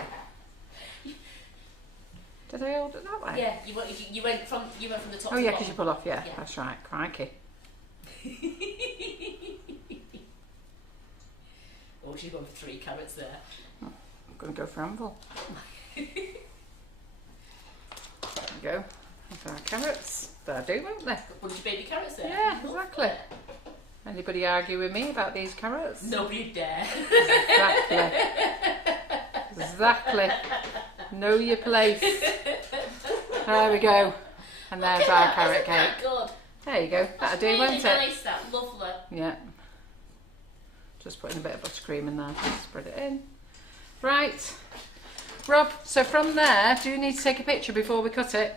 Did I hold it that way? Yeah, you went from the top Oh to yeah, the because you bottom. pull off. Yeah, Yeah. that's right. Crikey. Oh, she's going for 3 carrots there. I'm going to go for anvil. There we go. That's our carrots. They'll do, won't they? Got a bunch of baby carrots there. Yeah, exactly. Anybody argue with me about these carrots? Nobody dare. Exactly. Exactly. Know your place. There we go. And there's Look at our that, carrot isn't that cake. good? There you go. That'll do, Really won't it? nice, that. Lovely. Yeah. Just putting a bit of buttercream in there. Spread it in. Right. Rob, so from there, do you need to take a picture before we cut it?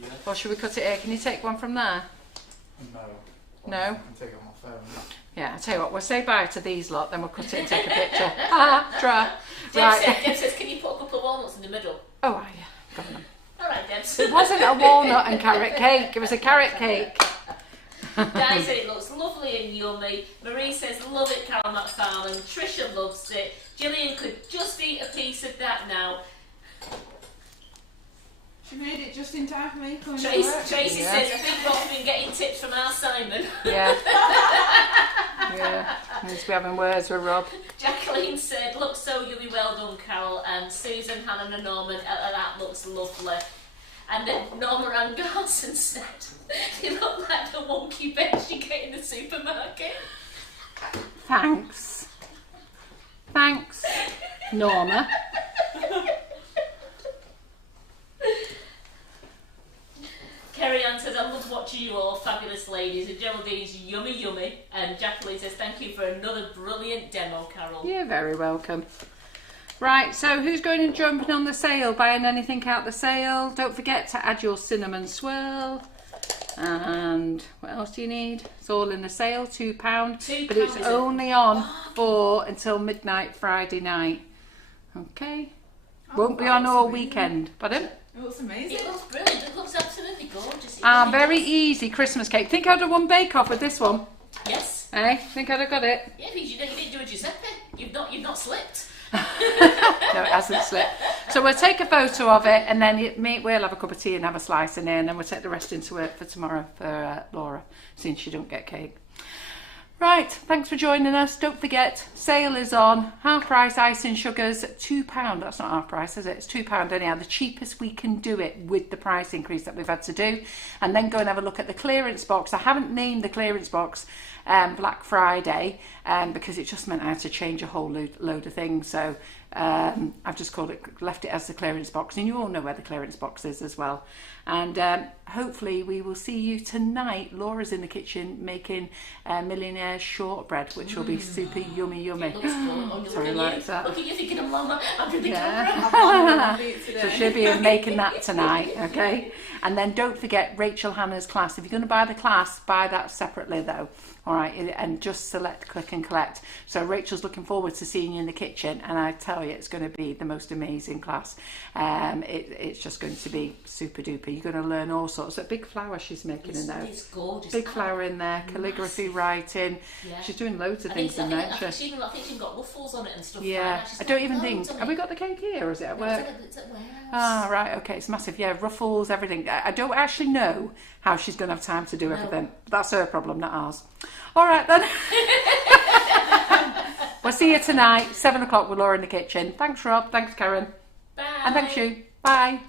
Yeah. Or should we cut it here? Can you take one from there? No. No? I can take it on my phone. Yeah, I'll tell you what, we'll say bye to these lot, then we'll cut it and take a picture. Try. Deb says, can you put a couple of walnuts in the middle? Oh, yeah. Got them. Alright, Deb. It wasn't a walnut and carrot cake, it was a carrot cake. Di said it looks lovely and yummy. Marie says, love it, Carol McFarland. Trisha loves it. Gillian could just eat a piece of that now. She made it just in time for me coming to Tracy, work. Tracy Yeah. says, I think Rob's been getting tips from our Simon. Yeah. Yeah. Needs to be having words with Rob. Jacqueline said, looks so yummy, well done, Carol. And Susan, Hannah and Norman, that looks lovely. And then Norma Ann Garson said, you look like the wonky bench you get in the supermarket. Thanks. Thanks, Norma. Kerry Ann says, I love watching you all, fabulous ladies. And Geraldine's yummy yummy. And Jacqueline says, thank you for another brilliant demo, Carol. You're very welcome. Right, so who's going and jumping on the sale, buying anything out the sale? Don't forget to add your cinnamon swirl. And what else do you need? It's all in the sale, £2. £2, But it's is it? only on for until midnight Friday night. Okay. Oh, Won't be that on looks all amazing. weekend. Pardon? It looks amazing. It looks brilliant. It looks absolutely gorgeous. It Ah, really very does. easy Christmas cake. Think I'd have won Bake Off with this one. Yes. Eh? Think I'd have got it? Yeah, because you didn't do a Giuseppe. You've not slipped. No, it hasn't slipped. So we'll take a photo of it, and then we'll have a cup of tea and have a slice in there, and then we'll take the rest into work for tomorrow for Laura, since she don't get cake. Right, thanks for joining us. Don't forget, sale is on. Half price icing sugars, £2. That's not half price, is it? It's £2 anyhow. The cheapest we can do it with the price increase that we've had to do. And then go and have a look at the clearance box. I haven't named the clearance box Black Friday because it just meant I had to change a whole load of things. So I've just left it as the clearance box. And you all know where the clearance box is as well. And hopefully we will see you tonight. Laura's in the kitchen making millionaire shortbread, which will be super yummy. It looks good. Oh, Sorry, look like at you. that. Look at you thinking of Mama. I'm really Yeah. Today. So she'll be making that tonight, okay? And then don't forget Rachel Hannah's class. If you're going to buy the class, buy that separately though. All right, and just select click and collect. So Rachel's looking forward to seeing you in the kitchen, and I tell enjoy it. It's going to be the most amazing class. It's just going to be super duper. You're going to learn all sorts. A big flower she's making in there. It's gorgeous. Big flower in there, calligraphy writing. Yeah. She's doing loads of things in there. I think she's even got ruffles on it and stuff. Yeah, like that. I don't even think. Have we got the cake here, or is it at work? It's at warehouse. Ah, right, okay, it's massive. Yeah, ruffles, everything. I don't actually know how she's going to have time to do everything. That's her problem, not ours. All right, then. We'll see you tonight, 7 o'clock with Laura in the kitchen. Thanks, Rob. Thanks, Karen. Bye. And thanks you. Bye.